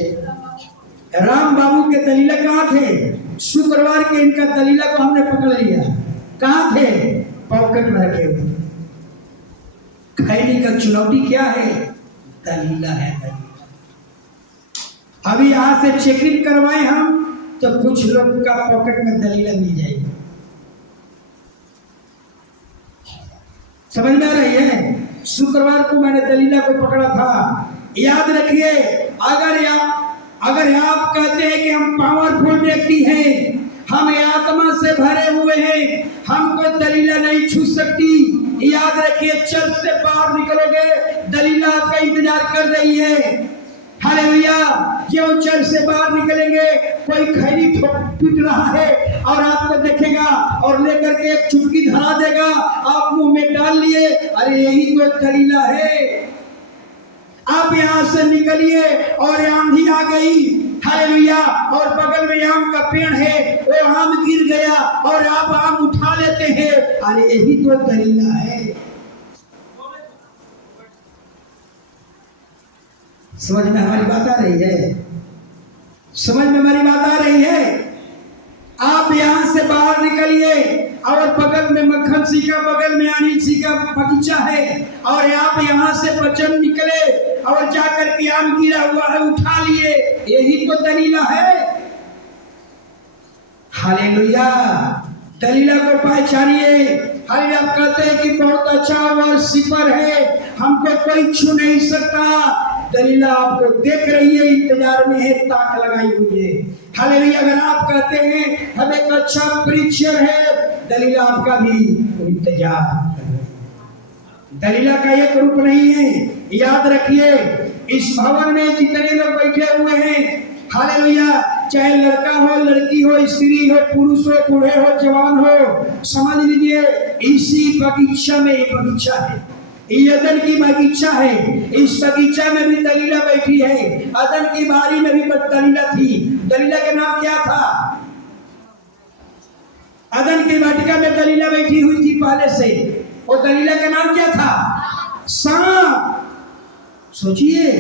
राम बाबू के दलीला कहाँ थे? शुक्रवार के इनका दलीला को हमने पकड़ लिया, कहाँ थे? पॉकेट में रखे हुए। खैनी का चुनौती क्या है? दलीला है, दलीला। अभी यहां से चेक इन करवाए हम, तो कुछ लोग का पॉकेट में दलीला मिल जाएगी। समझ में आ रही है? शुक्रवार को मैंने दलीला को पकड़ा था। याद रखिए, अगर आप कहते हैं कि हम पावरफुल व्यक्ति हैं, हम आत्मा से भरे हुए हैं, हमको दलीला नहीं छू सकती, याद रखिए, चर्च से बाहर निकलोगे, दलीला आपका इंतजार कर रही है। हालेलुया। क्यों चर्च से बाहर निकलेंगे, कोई खैनी पीट रहा है और आपको देखेगा और लेकर के एक चुटकी धरा देगा, आप मुंह में डाल लिए, अरे यही तो दलीला है। आप यहाँ से निकलिए और आंधी आ गई, हालेलुया, और बगल में आम का पेड़ है, वो आम गिर गया और आप आम उठा लेते हैं, अरे यही तो दलीला है। समझ में हमारी बात आ रही है? समझ में हमारी बात आ रही है? आप यहां से बाहर निकलिए और बगल में मक्खन सी का, बगल में अनिल सी का बगीचा है, और आप यहां से बचन निकले और जाकर के आम गिरा हुआ है उठा लिए, यही तो दलीला है। हालेलुया। दलीला को पहचानिए। हालेलुया। आप कहते हैं कि बहुत अच्छा वर्शिपर है, हमको कोई छू नहीं सकता। दलीला आपको देख रही है, इंतजार में है, ताक लगाई हुई है। हालेलुया। अगर आप कहते हैं हम एक अच्छा प्रीचर है, दलीला आपका भी इंतजार। दलीला का एक रूप नहीं है, याद रखिए। इस भवन में जितने लोग बैठे हुए हैं, हालेलुया, चाहे लड़का हो, लड़की हो, स्त्री हो, पुरुष हो, बूढ़े हो, जवान हो, समझ लीजिए इसी बगीचा में ये बगीचा है, ये अदन की बगीचा है। इस बगीचा में भी दलीला बैठी है। अदन की बारी में भी दलीला थी। दलीला का नाम क्या था? अदन की वाटिका में दलीला बैठी हुई थी पहले से। और दलीला का नाम क्या था? सांप। सोचिए,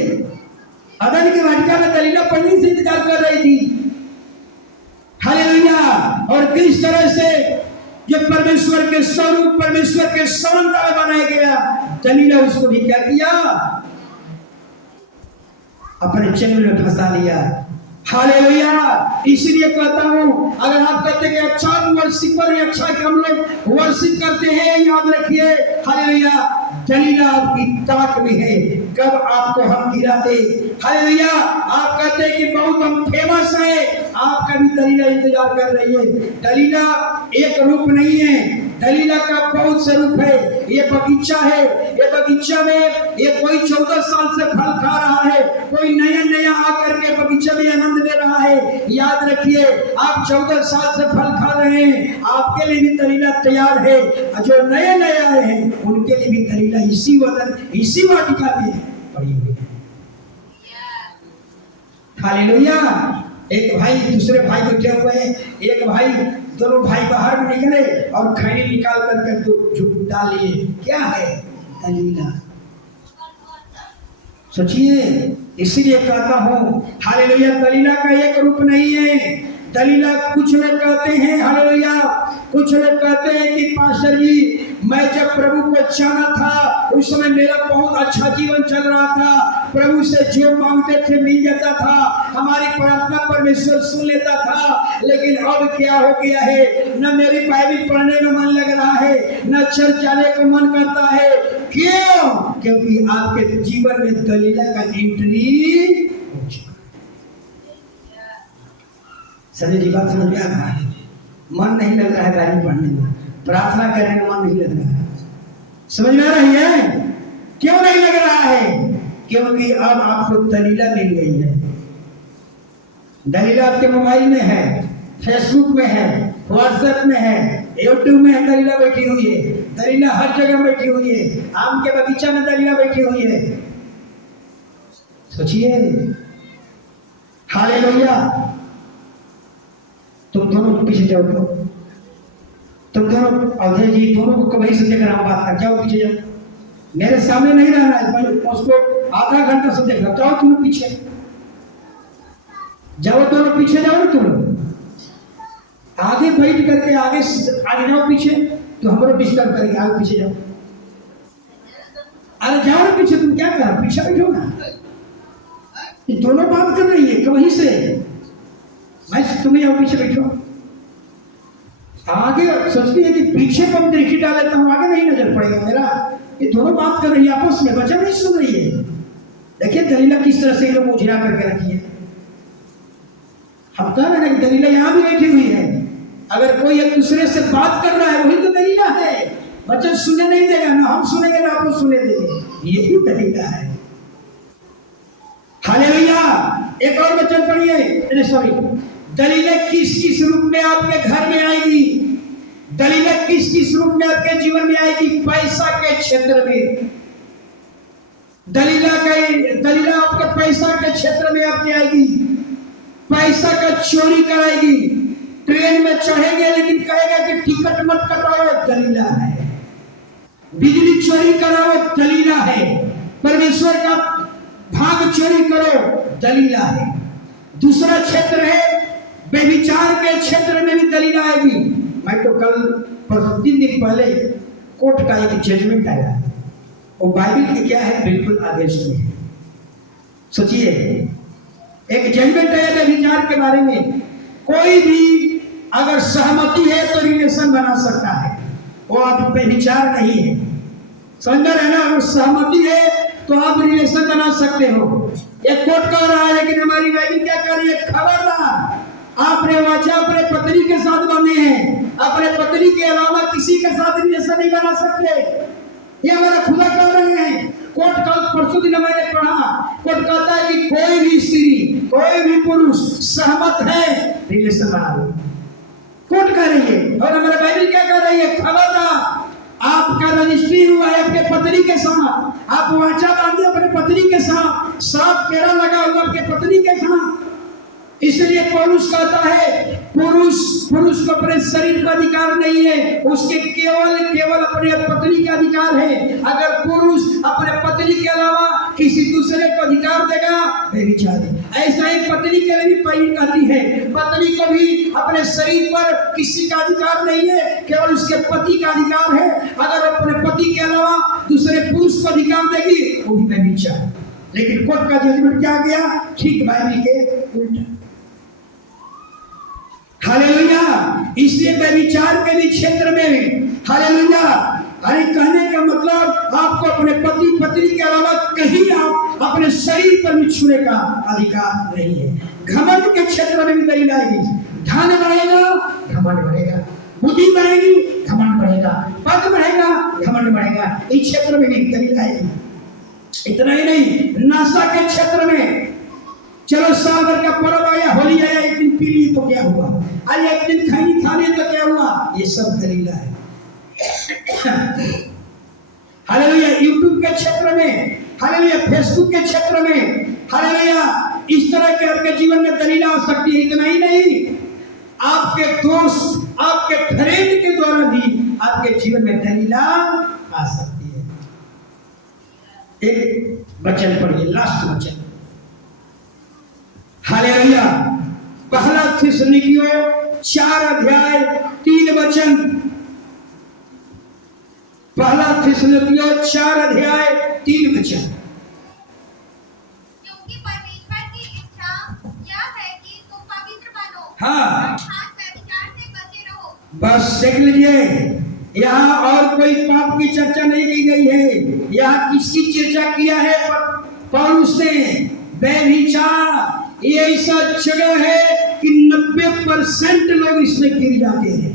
अदन की वाटिका में दलीला पहले से इंतजार कर रही थी। हालेलुया। और किस तरह से जो परमेश्वर के स्वरूप, परमेश्वर के समानता में बनाया गया, दलीला उसको भी क्या किया? अपने चंगुल में फंसा लिया। हालेलुया। इसलिए कहता हूं, अगर आप कहते हैं कि अच्छा वर्शिपर है, अच्छा कि हम लोग वर्शिप करते हैं, याद रखिए, हालेलुया, दलीला आपकी ताक में है, कब आपको हम गिरा दे। हालेलुया। आप कहते हैं कि बहुत हम फेमस हैं, आपका भी दलीला इंतजार कर रही है। दलीला एक रूप नहीं है, दलीला का बहुत से रूप है। ये बगीचा है, ये बगीचा में ये कोई 14 साल से फल खा रहा है, कोई नया नया आकर के बगीचे में आनंद ले रहा है। याद रखिए, आप 14 साल से फल खा रहे हैं, आपके लिए भी दलीला तैयार है। जो नए नए आए हैं उनके लिए भी दलीला इसी वाटिका में पड़ी हुई है। हालेलुया। एक भाई दूसरे भाई बैठे हुए हैं, एक भाई, दोनों भाई बाहर में निकले और खैनी निकाल करके डाल लिए। क्या है? दलीला। सोचिए, इसीलिए कहता हूं, हालेलुया, दलीला का एक रूप नहीं है। दलीला कुछ लोग कहते हैं, हालेलुया, कुछ लोग कहते हैं कि पास्टर जी, मैं जब प्रभु को जाना था उस समय मेरा बहुत अच्छा जीवन चल रहा था, प्रभु से जो मांगते थे मिल जाता था, हमारी प्रार्थना परमेश्वर सुन लेता था। लेकिन अब क्या हो गया है, न मेरी बाइबल पढ़ने में मन लग रहा है, न चर्च जाने को मन करता है। क्यों? क्योंकि आपके जीवन में दलीला का एंट्री हो चुका। सभी जी बात समझ में आ रहा है? मन नहीं लग रहा है बाइबल पढ़ने में, प्रार्थना करने में मन नहीं लग रहा है। समझ में आ रही है? क्यों नहीं लग रहा है? क्योंकि अब आपको दलीला मिल गई है। दलीला आपके मोबाइल में है, फेसबुक में है, व्हाट्सएप में है, यूट्यूब में है, दलीला बैठी हुई है। दलीला हर जगह बैठी हुई है। आम के बगीचा में दलीला बैठी हुई है। सोचिए, हालेलुया। तुम दोनों पीछे जाओ, तुम दोनों, अवधेश जी, दोनों को वही से देख रहा हूं, बात कर, जाओ पीछे जाओ, मेरे सामने नहीं रहना है। भाई उसको आधा घंटा से देख रहा, जाओ तुम पीछे जाओ, दोनों पीछे जाओ ना। तुम आगे बैठ करके आगे जाओ पीछे, तो हमको डिस्टर्ब करेंगे। आगे पीछे जाओ, अरे जाओ ना पीछे। तुम क्या कर रहे हो? पीछे बैठो ना। ये दोनों बात कर रही है वहीं से, भाई तुम्हें जाओ पीछे बैठो। आगे सोचती है कि पीछे पर दृष्टि डाल लेता हूँ, आगे नहीं नजर पड़ेगा मेरा। ये दोनों बात कर रही है आपस में, बच्चा नहीं सुन रही है। देखिए दलीला किस तरह से लोग उझिला करके रखी है। हम कह रहे हैं दलीला यहाँ भी बैठी हुई है। अगर कोई एक दूसरे से बात कर रहा है वही तो दलीला है। वचन सुनने नहीं देगा, ना हम सुनेंगे ना आपको सुनने देंगे। यही तरीका है। हालेलुया। एक और वचन पढ़िए, सॉरी, दलीलें किस किस रूप में आपके घर में आएगी? दलीलें किस किस रूप में आपके जीवन में आएगी? पैसा के क्षेत्र में दलीला आपके पैसा के क्षेत्र में आपकी आएगी। पैसा का चोरी कराएगी। ट्रेन में चढ़ेंगे लेकिन कहेगा कि टिकट मत कटाओ, दलीला है। बिजली चोरी कराओ, दलीला है। परमेश्वर का भाग चोरी करो, दलीला है। दूसरा क्षेत्र है व्यभिचार के क्षेत्र में भी दलीला आएगी। मैं तो कल 3 दिन पहले कोर्ट का एक जजमेंट आया, वो बाइबल के क्या है बिल्कुल आदेश में है। सोचिए, एक जजमेंट आया व्यभिचार के बारे में। कोई भी अगर सहमति है तो रिलेशन बना सकता है, वो आप व्यभिचार नहीं है। समझ रहे ना? अगर सहमति है तो आप रिलेशन बना सकते हो। एक कोर्ट कह रहा है, लेकिन हमारी बाइबल क्या कह रही है? खबरदार, आपने वाचा अपने पत्नी के साथ बने हैं, अपने पत्नी के अलावा किसी के साथ रिलेशन नहीं बना सकते। ये हमारा खुदा कह रहे हैं। कोर्ट कल परसों दिन मैंने पढ़ा, कोर्ट कहता है कि कोई भी स्त्री, कोई भी पुरुष सहमत है, रिलेशन बना लो। कोर्ट कह रही है। और हमारा बाइबल क्या कह रही है? खबरदार, आपका रजिस्ट्री हुआ है अपने पत्नी के साथ, आप वाचा बांधे अपने पत्नी के साथ, 7 फेरा लगा हुआ अपने पत्नी के साथ। इसलिए पौलुस कहता है पुरुष को अपने शरीर का अधिकार नहीं है, उसके केवल अपने पत्नी का अधिकार है। अगर पुरुष अपने पत्नी के अलावा किसी दूसरे को अधिकार देगा, व्यभिचार है। ऐसा ही पत्नी के लिए भी बाइबल कहती है, पत्नी को भी अपने शरीर पर किसी का अधिकार नहीं है, केवल उसके पति का अधिकार है। अगर अपने पति के अलावा दूसरे पुरुष को अधिकार देगी, वो भी व्यभिचार। लेकिन कोर्ट का जजमेंट क्या गया? ठीक बाइबल के उल्टा। हालेलुया। इसलिए व्यभिचार के भी क्षेत्र में, हालेलुया, अरे कहने का मतलब आपको अपने पति पत्नी के अलावा कहीं आप अपने शरीर पर भी छूने का अधिकार नहीं है। घमंड के क्षेत्र में भी दलील आएगी। धन बढ़ेगा, घमंड बढ़ेगा। बुद्धि बढ़ेगी, घमंड बढ़ेगा। पद बढ़ेगा, घमंड बढ़ेगा। इस क्षेत्र में भी दलील आएगी। इतना ही नहीं, नशा के क्षेत्र में, चलो साल भर का पर्व आया, होली आया, एक दिन पी ली तो क्या हुआ, अरे एक दिन खैनी खा ली तो क्या हुआ, ये सब दलीला है। हालेलुया। यूट्यूब के क्षेत्र में, हालेलुया, फेसबुक के क्षेत्र में, हालेलुया, इस तरह के आपके जीवन में दलीला आ सकती है। इतना ही नहीं, आपके दोस्त, आपके फ्रेंड के द्वारा भी आपके जीवन में दलीला आ सकती है। एक वचन पढ़िए, लास्ट वचन, हालेलुया, पहला थिस्सलुनीकियों 4 अध्याय 3 वचन। पहला थिस्सलुनीकियों 4 अध्याय 3 वचन। क्योंकि परमेश्वर की इच्छा यह है कि तुम पवित्र बनो, हाँ, अर्थात व्यभिचार से बचे रहो। बस देख लीजिए, यहाँ और कोई पाप की चर्चा नहीं की गई है। यहाँ किसकी चर्चा किया है पौलुस ने? व्यभिचार। ये ऐसा जगह है कि 90% लोग इसमें गिर जाते हैं।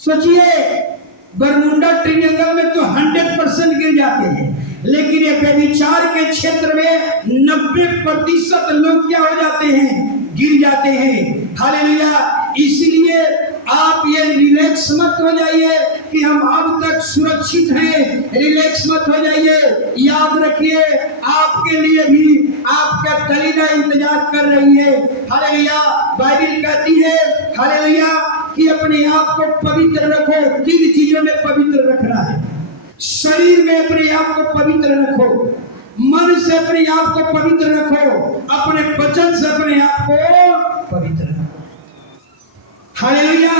सोचिए, बरमुंडा ट्रायंगल में तो 100% गिर जाते हैं, लेकिन ये व्यभिचार के क्षेत्र में 90% लोग क्या हो जाते हैं? गिर जाते हैं। हालेलुया। इसलिए आप ये रिलैक्स मत हो जाइए कि हम अब तक सुरक्षित हैं। रिलैक्स मत हो जाइए। याद रखिए, आपके लिए भी आपका दलीला इंतजार कर रही है। हालेलुया। बाइबल कहती है, हालेलुया, कि अपने आप को पवित्र रखो। 3 चीजों में पवित्र रखना है। शरीर में अपने आप को पवित्र रखो, मन से अपने आप को पवित्र रखो, अपने वचन से अपने आप को पवित्र रखो। हालेलुया।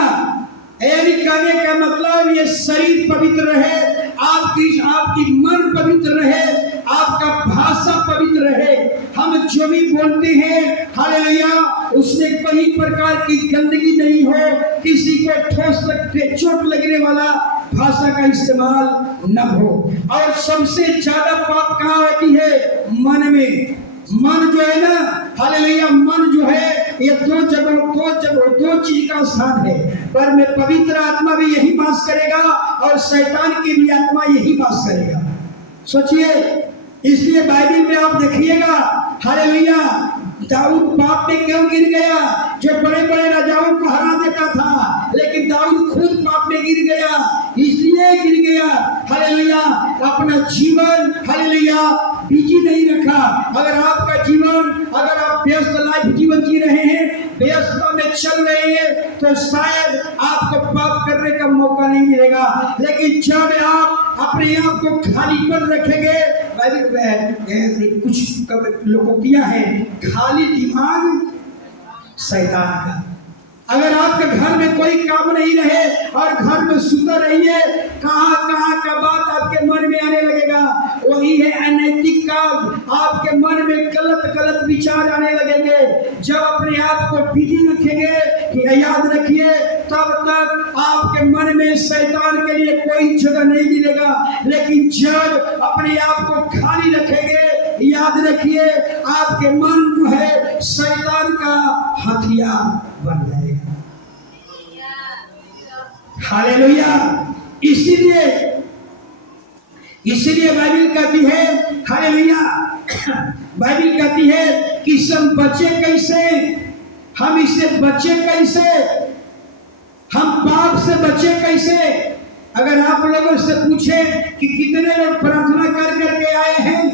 यानी कहने का मतलब ये शरीर पवित्र रहे, आपकी मन पवित्र रहे, आपका भाषा पवित्र रहे। हम जो भी बोलते हैं, हालेलुया, उसमें कोई प्रकार की गंदगी नहीं हो, किसी को ठोस चोट लगने वाला भाषा का इस्तेमाल न हो। और सबसे ज्यादा पाप कहाँ होती है? मन में। मन जो है ना, हालेलुया, मन जो है ये दो चीज का स्थान है। पर में पवित्र आत्मा भी यही वास करेगा और शैतान की भी आत्मा यही वास करेगा। सोचिए, इसलिए बाइबल में आप देखिएगा, हालेलुया, दाऊद पाप में क्यों गिर गया? जो बड़े बड़े राजाओं को हरा देता था, लेकिन दाऊद खुद पाप में गिर गया। इसलिए गिर गया, हालेलुया, अपना जीवन, हालेलुया, बिजी नहीं रखा। अगर आपका जीवन, अगर आप व्यस्त लाइफ जीवन जी रहे हैं, व्यस्तता में चल रहे हैं, तो शायद आपको पाप करने का मौका नहीं मिलेगा। लेकिन जब आप अपने आप को खालीपन रखेंगे, बाइबल में कुछ लोगों किया है, खाली दिमाग शैतान का। अगर आपके घर में कोई काम नहीं रहे और घर में सुता रहिए, कहाँ कहाँ का बात आपके मन में आने लगेगा। वही है अनैतिक काम, आपके मन में गलत गलत विचार आने लगेंगे। जब अपने आप को बिजी रखेंगे, कि याद रखिए, तब तक आपके मन में शैतान के लिए कोई जगह नहीं मिलेगा। लेकिन जब अपने आप को खाली रखेंगे, याद रखिए, आपके मन जो है शैतान का हथियार बन जाएगा। हालेलुया। इसीलिए बाइबल कहती है, हालेलुया, बाइबल कहती है कि हम बचे कैसे, हम इससे बचे कैसे, हम पाप से बचे कैसे। अगर आप लोगों से पूछे कि कितने लोग प्रार्थना कर करके आए हैं,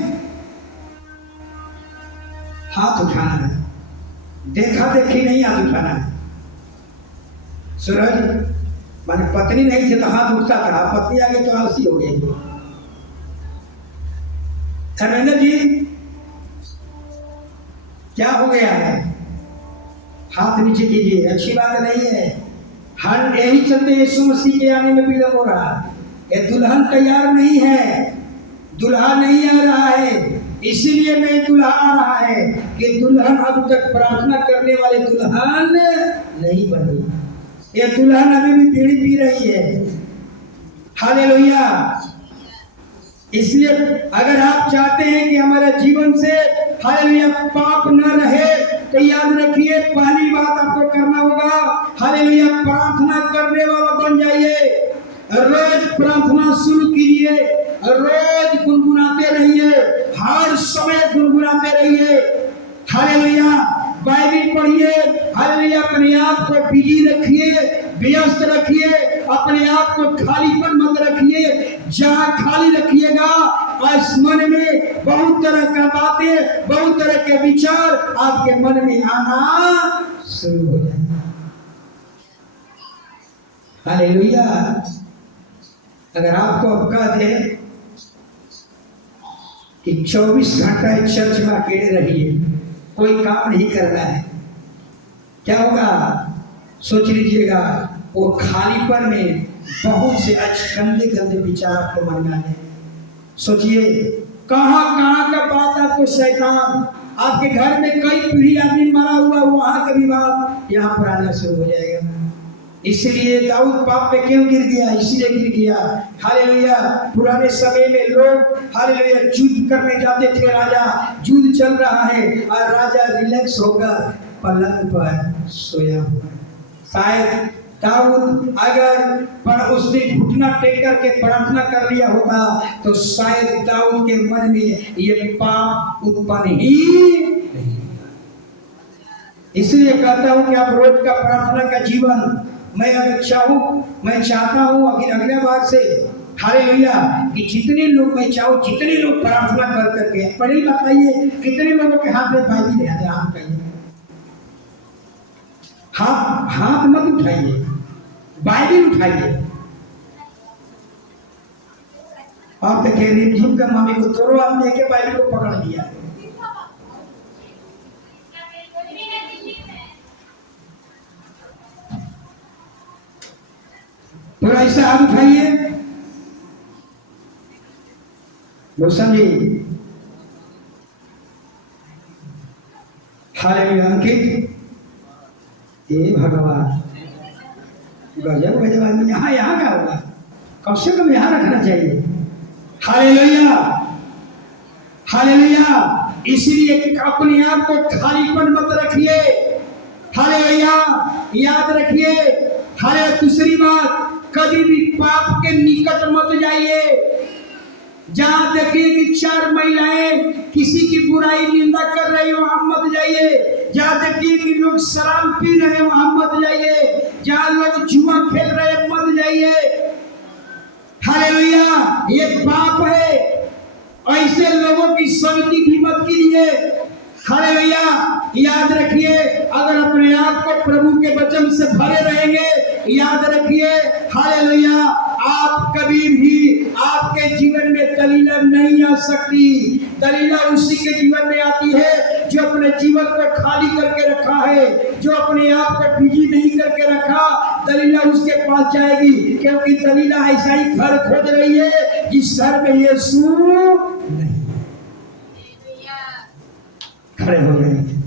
हाथ उठाना है, देखा देखी नहीं हाथ उठाना है। सूरज माने पत्नी नहीं थे तो हाथ उठता था, पत्नी आ गई तो आलसी हो गई। धर्मेंद्र जी क्या हो गया है? हाथ नीचे कीजिए, अच्छी बात नहीं है। हर यही चलते यीशु मसीह के आने में विलंब हो रहा है। ये दुल्हन तैयार नहीं है, दुल्हा नहीं आ रहा है, इसीलिए नहीं दुल्हा आ रहा है कि दुल्हन अब तक प्रार्थना करने वाले दुल्हन नहीं बनी। ये दुल्हन अभी भी बीड़ी पी रही है। हालेलुया। इसलिए अगर आप चाहते हैं कि हमारे जीवन से, हालेलुया, पाप न रहे, तो याद रखिए, पहली बात आपको करना होगा, हालेलुया, प्रार्थना करने वाला बन जाइए। रोज प्रार्थना शुरू कीजिए, रोज गुनगुनाते रहिए, हर समय गुनगुनाते रहिए। हालेलुया, बाइबल पढ़िए, हालेलुया, अपने आप को बिजी रखिए, व्यस्त रखिए, अपने आप को खालीपन मत रखिए। जहाँ खाली रखिएगा, इस मन में बहुत तरह का बातें, बहुत तरह के विचार आपके मन में आना शुरू हो जाएगा। हालेलुया। अगर आपको अब कह दे कि 24 घंटा चर्च में अकेले रहिए, कोई काम नहीं करना है, क्या होगा? सोच लीजिएगा, वो खालीपन में बहुत से अच्छे गंदे गंदे विचार आपको मन में आए। सोचिए, कहाँ कहाँ का बात आपको शैतान, आपके घर में कई पीढ़ी आदमी मरा हुआ, वहां का भी बात यहाँ पर आना शुरू हो जाएगा। इसलिए दाऊद पाप में क्यों गिर गया? इसलिए गिर गया, हालेलुया, पुराने समय में लोग, हालेलुया, युद्ध करने जाते थे। राजा, युद्ध चल रहा है और राजा रिलैक्स होकर पलंग पर सोया हुआ। शायद दाऊद अगर उसने घुटना टेक करके प्रार्थना कर लिया होता, तो शायद दाऊद के मन में ये पाप उत्पन्न ही नहीं। इसलिए कहता हूं कि आप रोज का प्रार्थना का जीवन, मैं अगर मैं चाहता हूँ अगले बार से, हालेलुया, कि जितने लोग, मैं चाहूँ जितने लोग प्रार्थना कर करके, पहले बताइए कितने लोगों के हाथ में बाइबल है? हाथ कहिए, हाथ मत उठाइए, बाइबल उठाइए। आप देखिए, रिमझिम का मामी को दोनों आदमी के बाइबल को पकड़ लिया। थोड़ा ऐसा हाथ उठाइए, मौसम जी, हालेलुया। अंकित, हे भगवान, गजब गजब आदमी, यहाँ क्या होगा? कम से कम यहाँ रखना चाहिए। Hallelujah, hallelujah. इसलिए अपने आप को खालीपन मत रखिए, हालेलुया। याद रखिए, हाले दूसरी बात, कभी भी पाप के निकट मत जाइए। जहां देखिए कि 4 महिलाएं किसी की बुराई निंदा कर रही, वहां मत जाइए। जहां देखिए कि लोग शराब पी रहे, वहां मत जाइए। जहां लोग जुआ खेल रहे, मत जाइए। हालेलुया, ये पाप है। ऐसे लोगों की संगति भी मत कीजिए। हालेलुया। याद रखिए, अगर अपने आप को प्रभु के वचन से भरे रहेंगे, याद रखिए, हालेलुया, आप कभी भी आपके जीवन में दलीला नहीं आ सकती। दलीला उसी के जीवन में आती है जो अपने जीवन को खाली करके रखा है, जो अपने आप को बिजी नहीं करके रखा। दलीला उसके पास जाएगी, क्योंकि दलीला ऐसा ही घर खोज रही है जिस घर में यीशु नहीं। खड़े हो गए।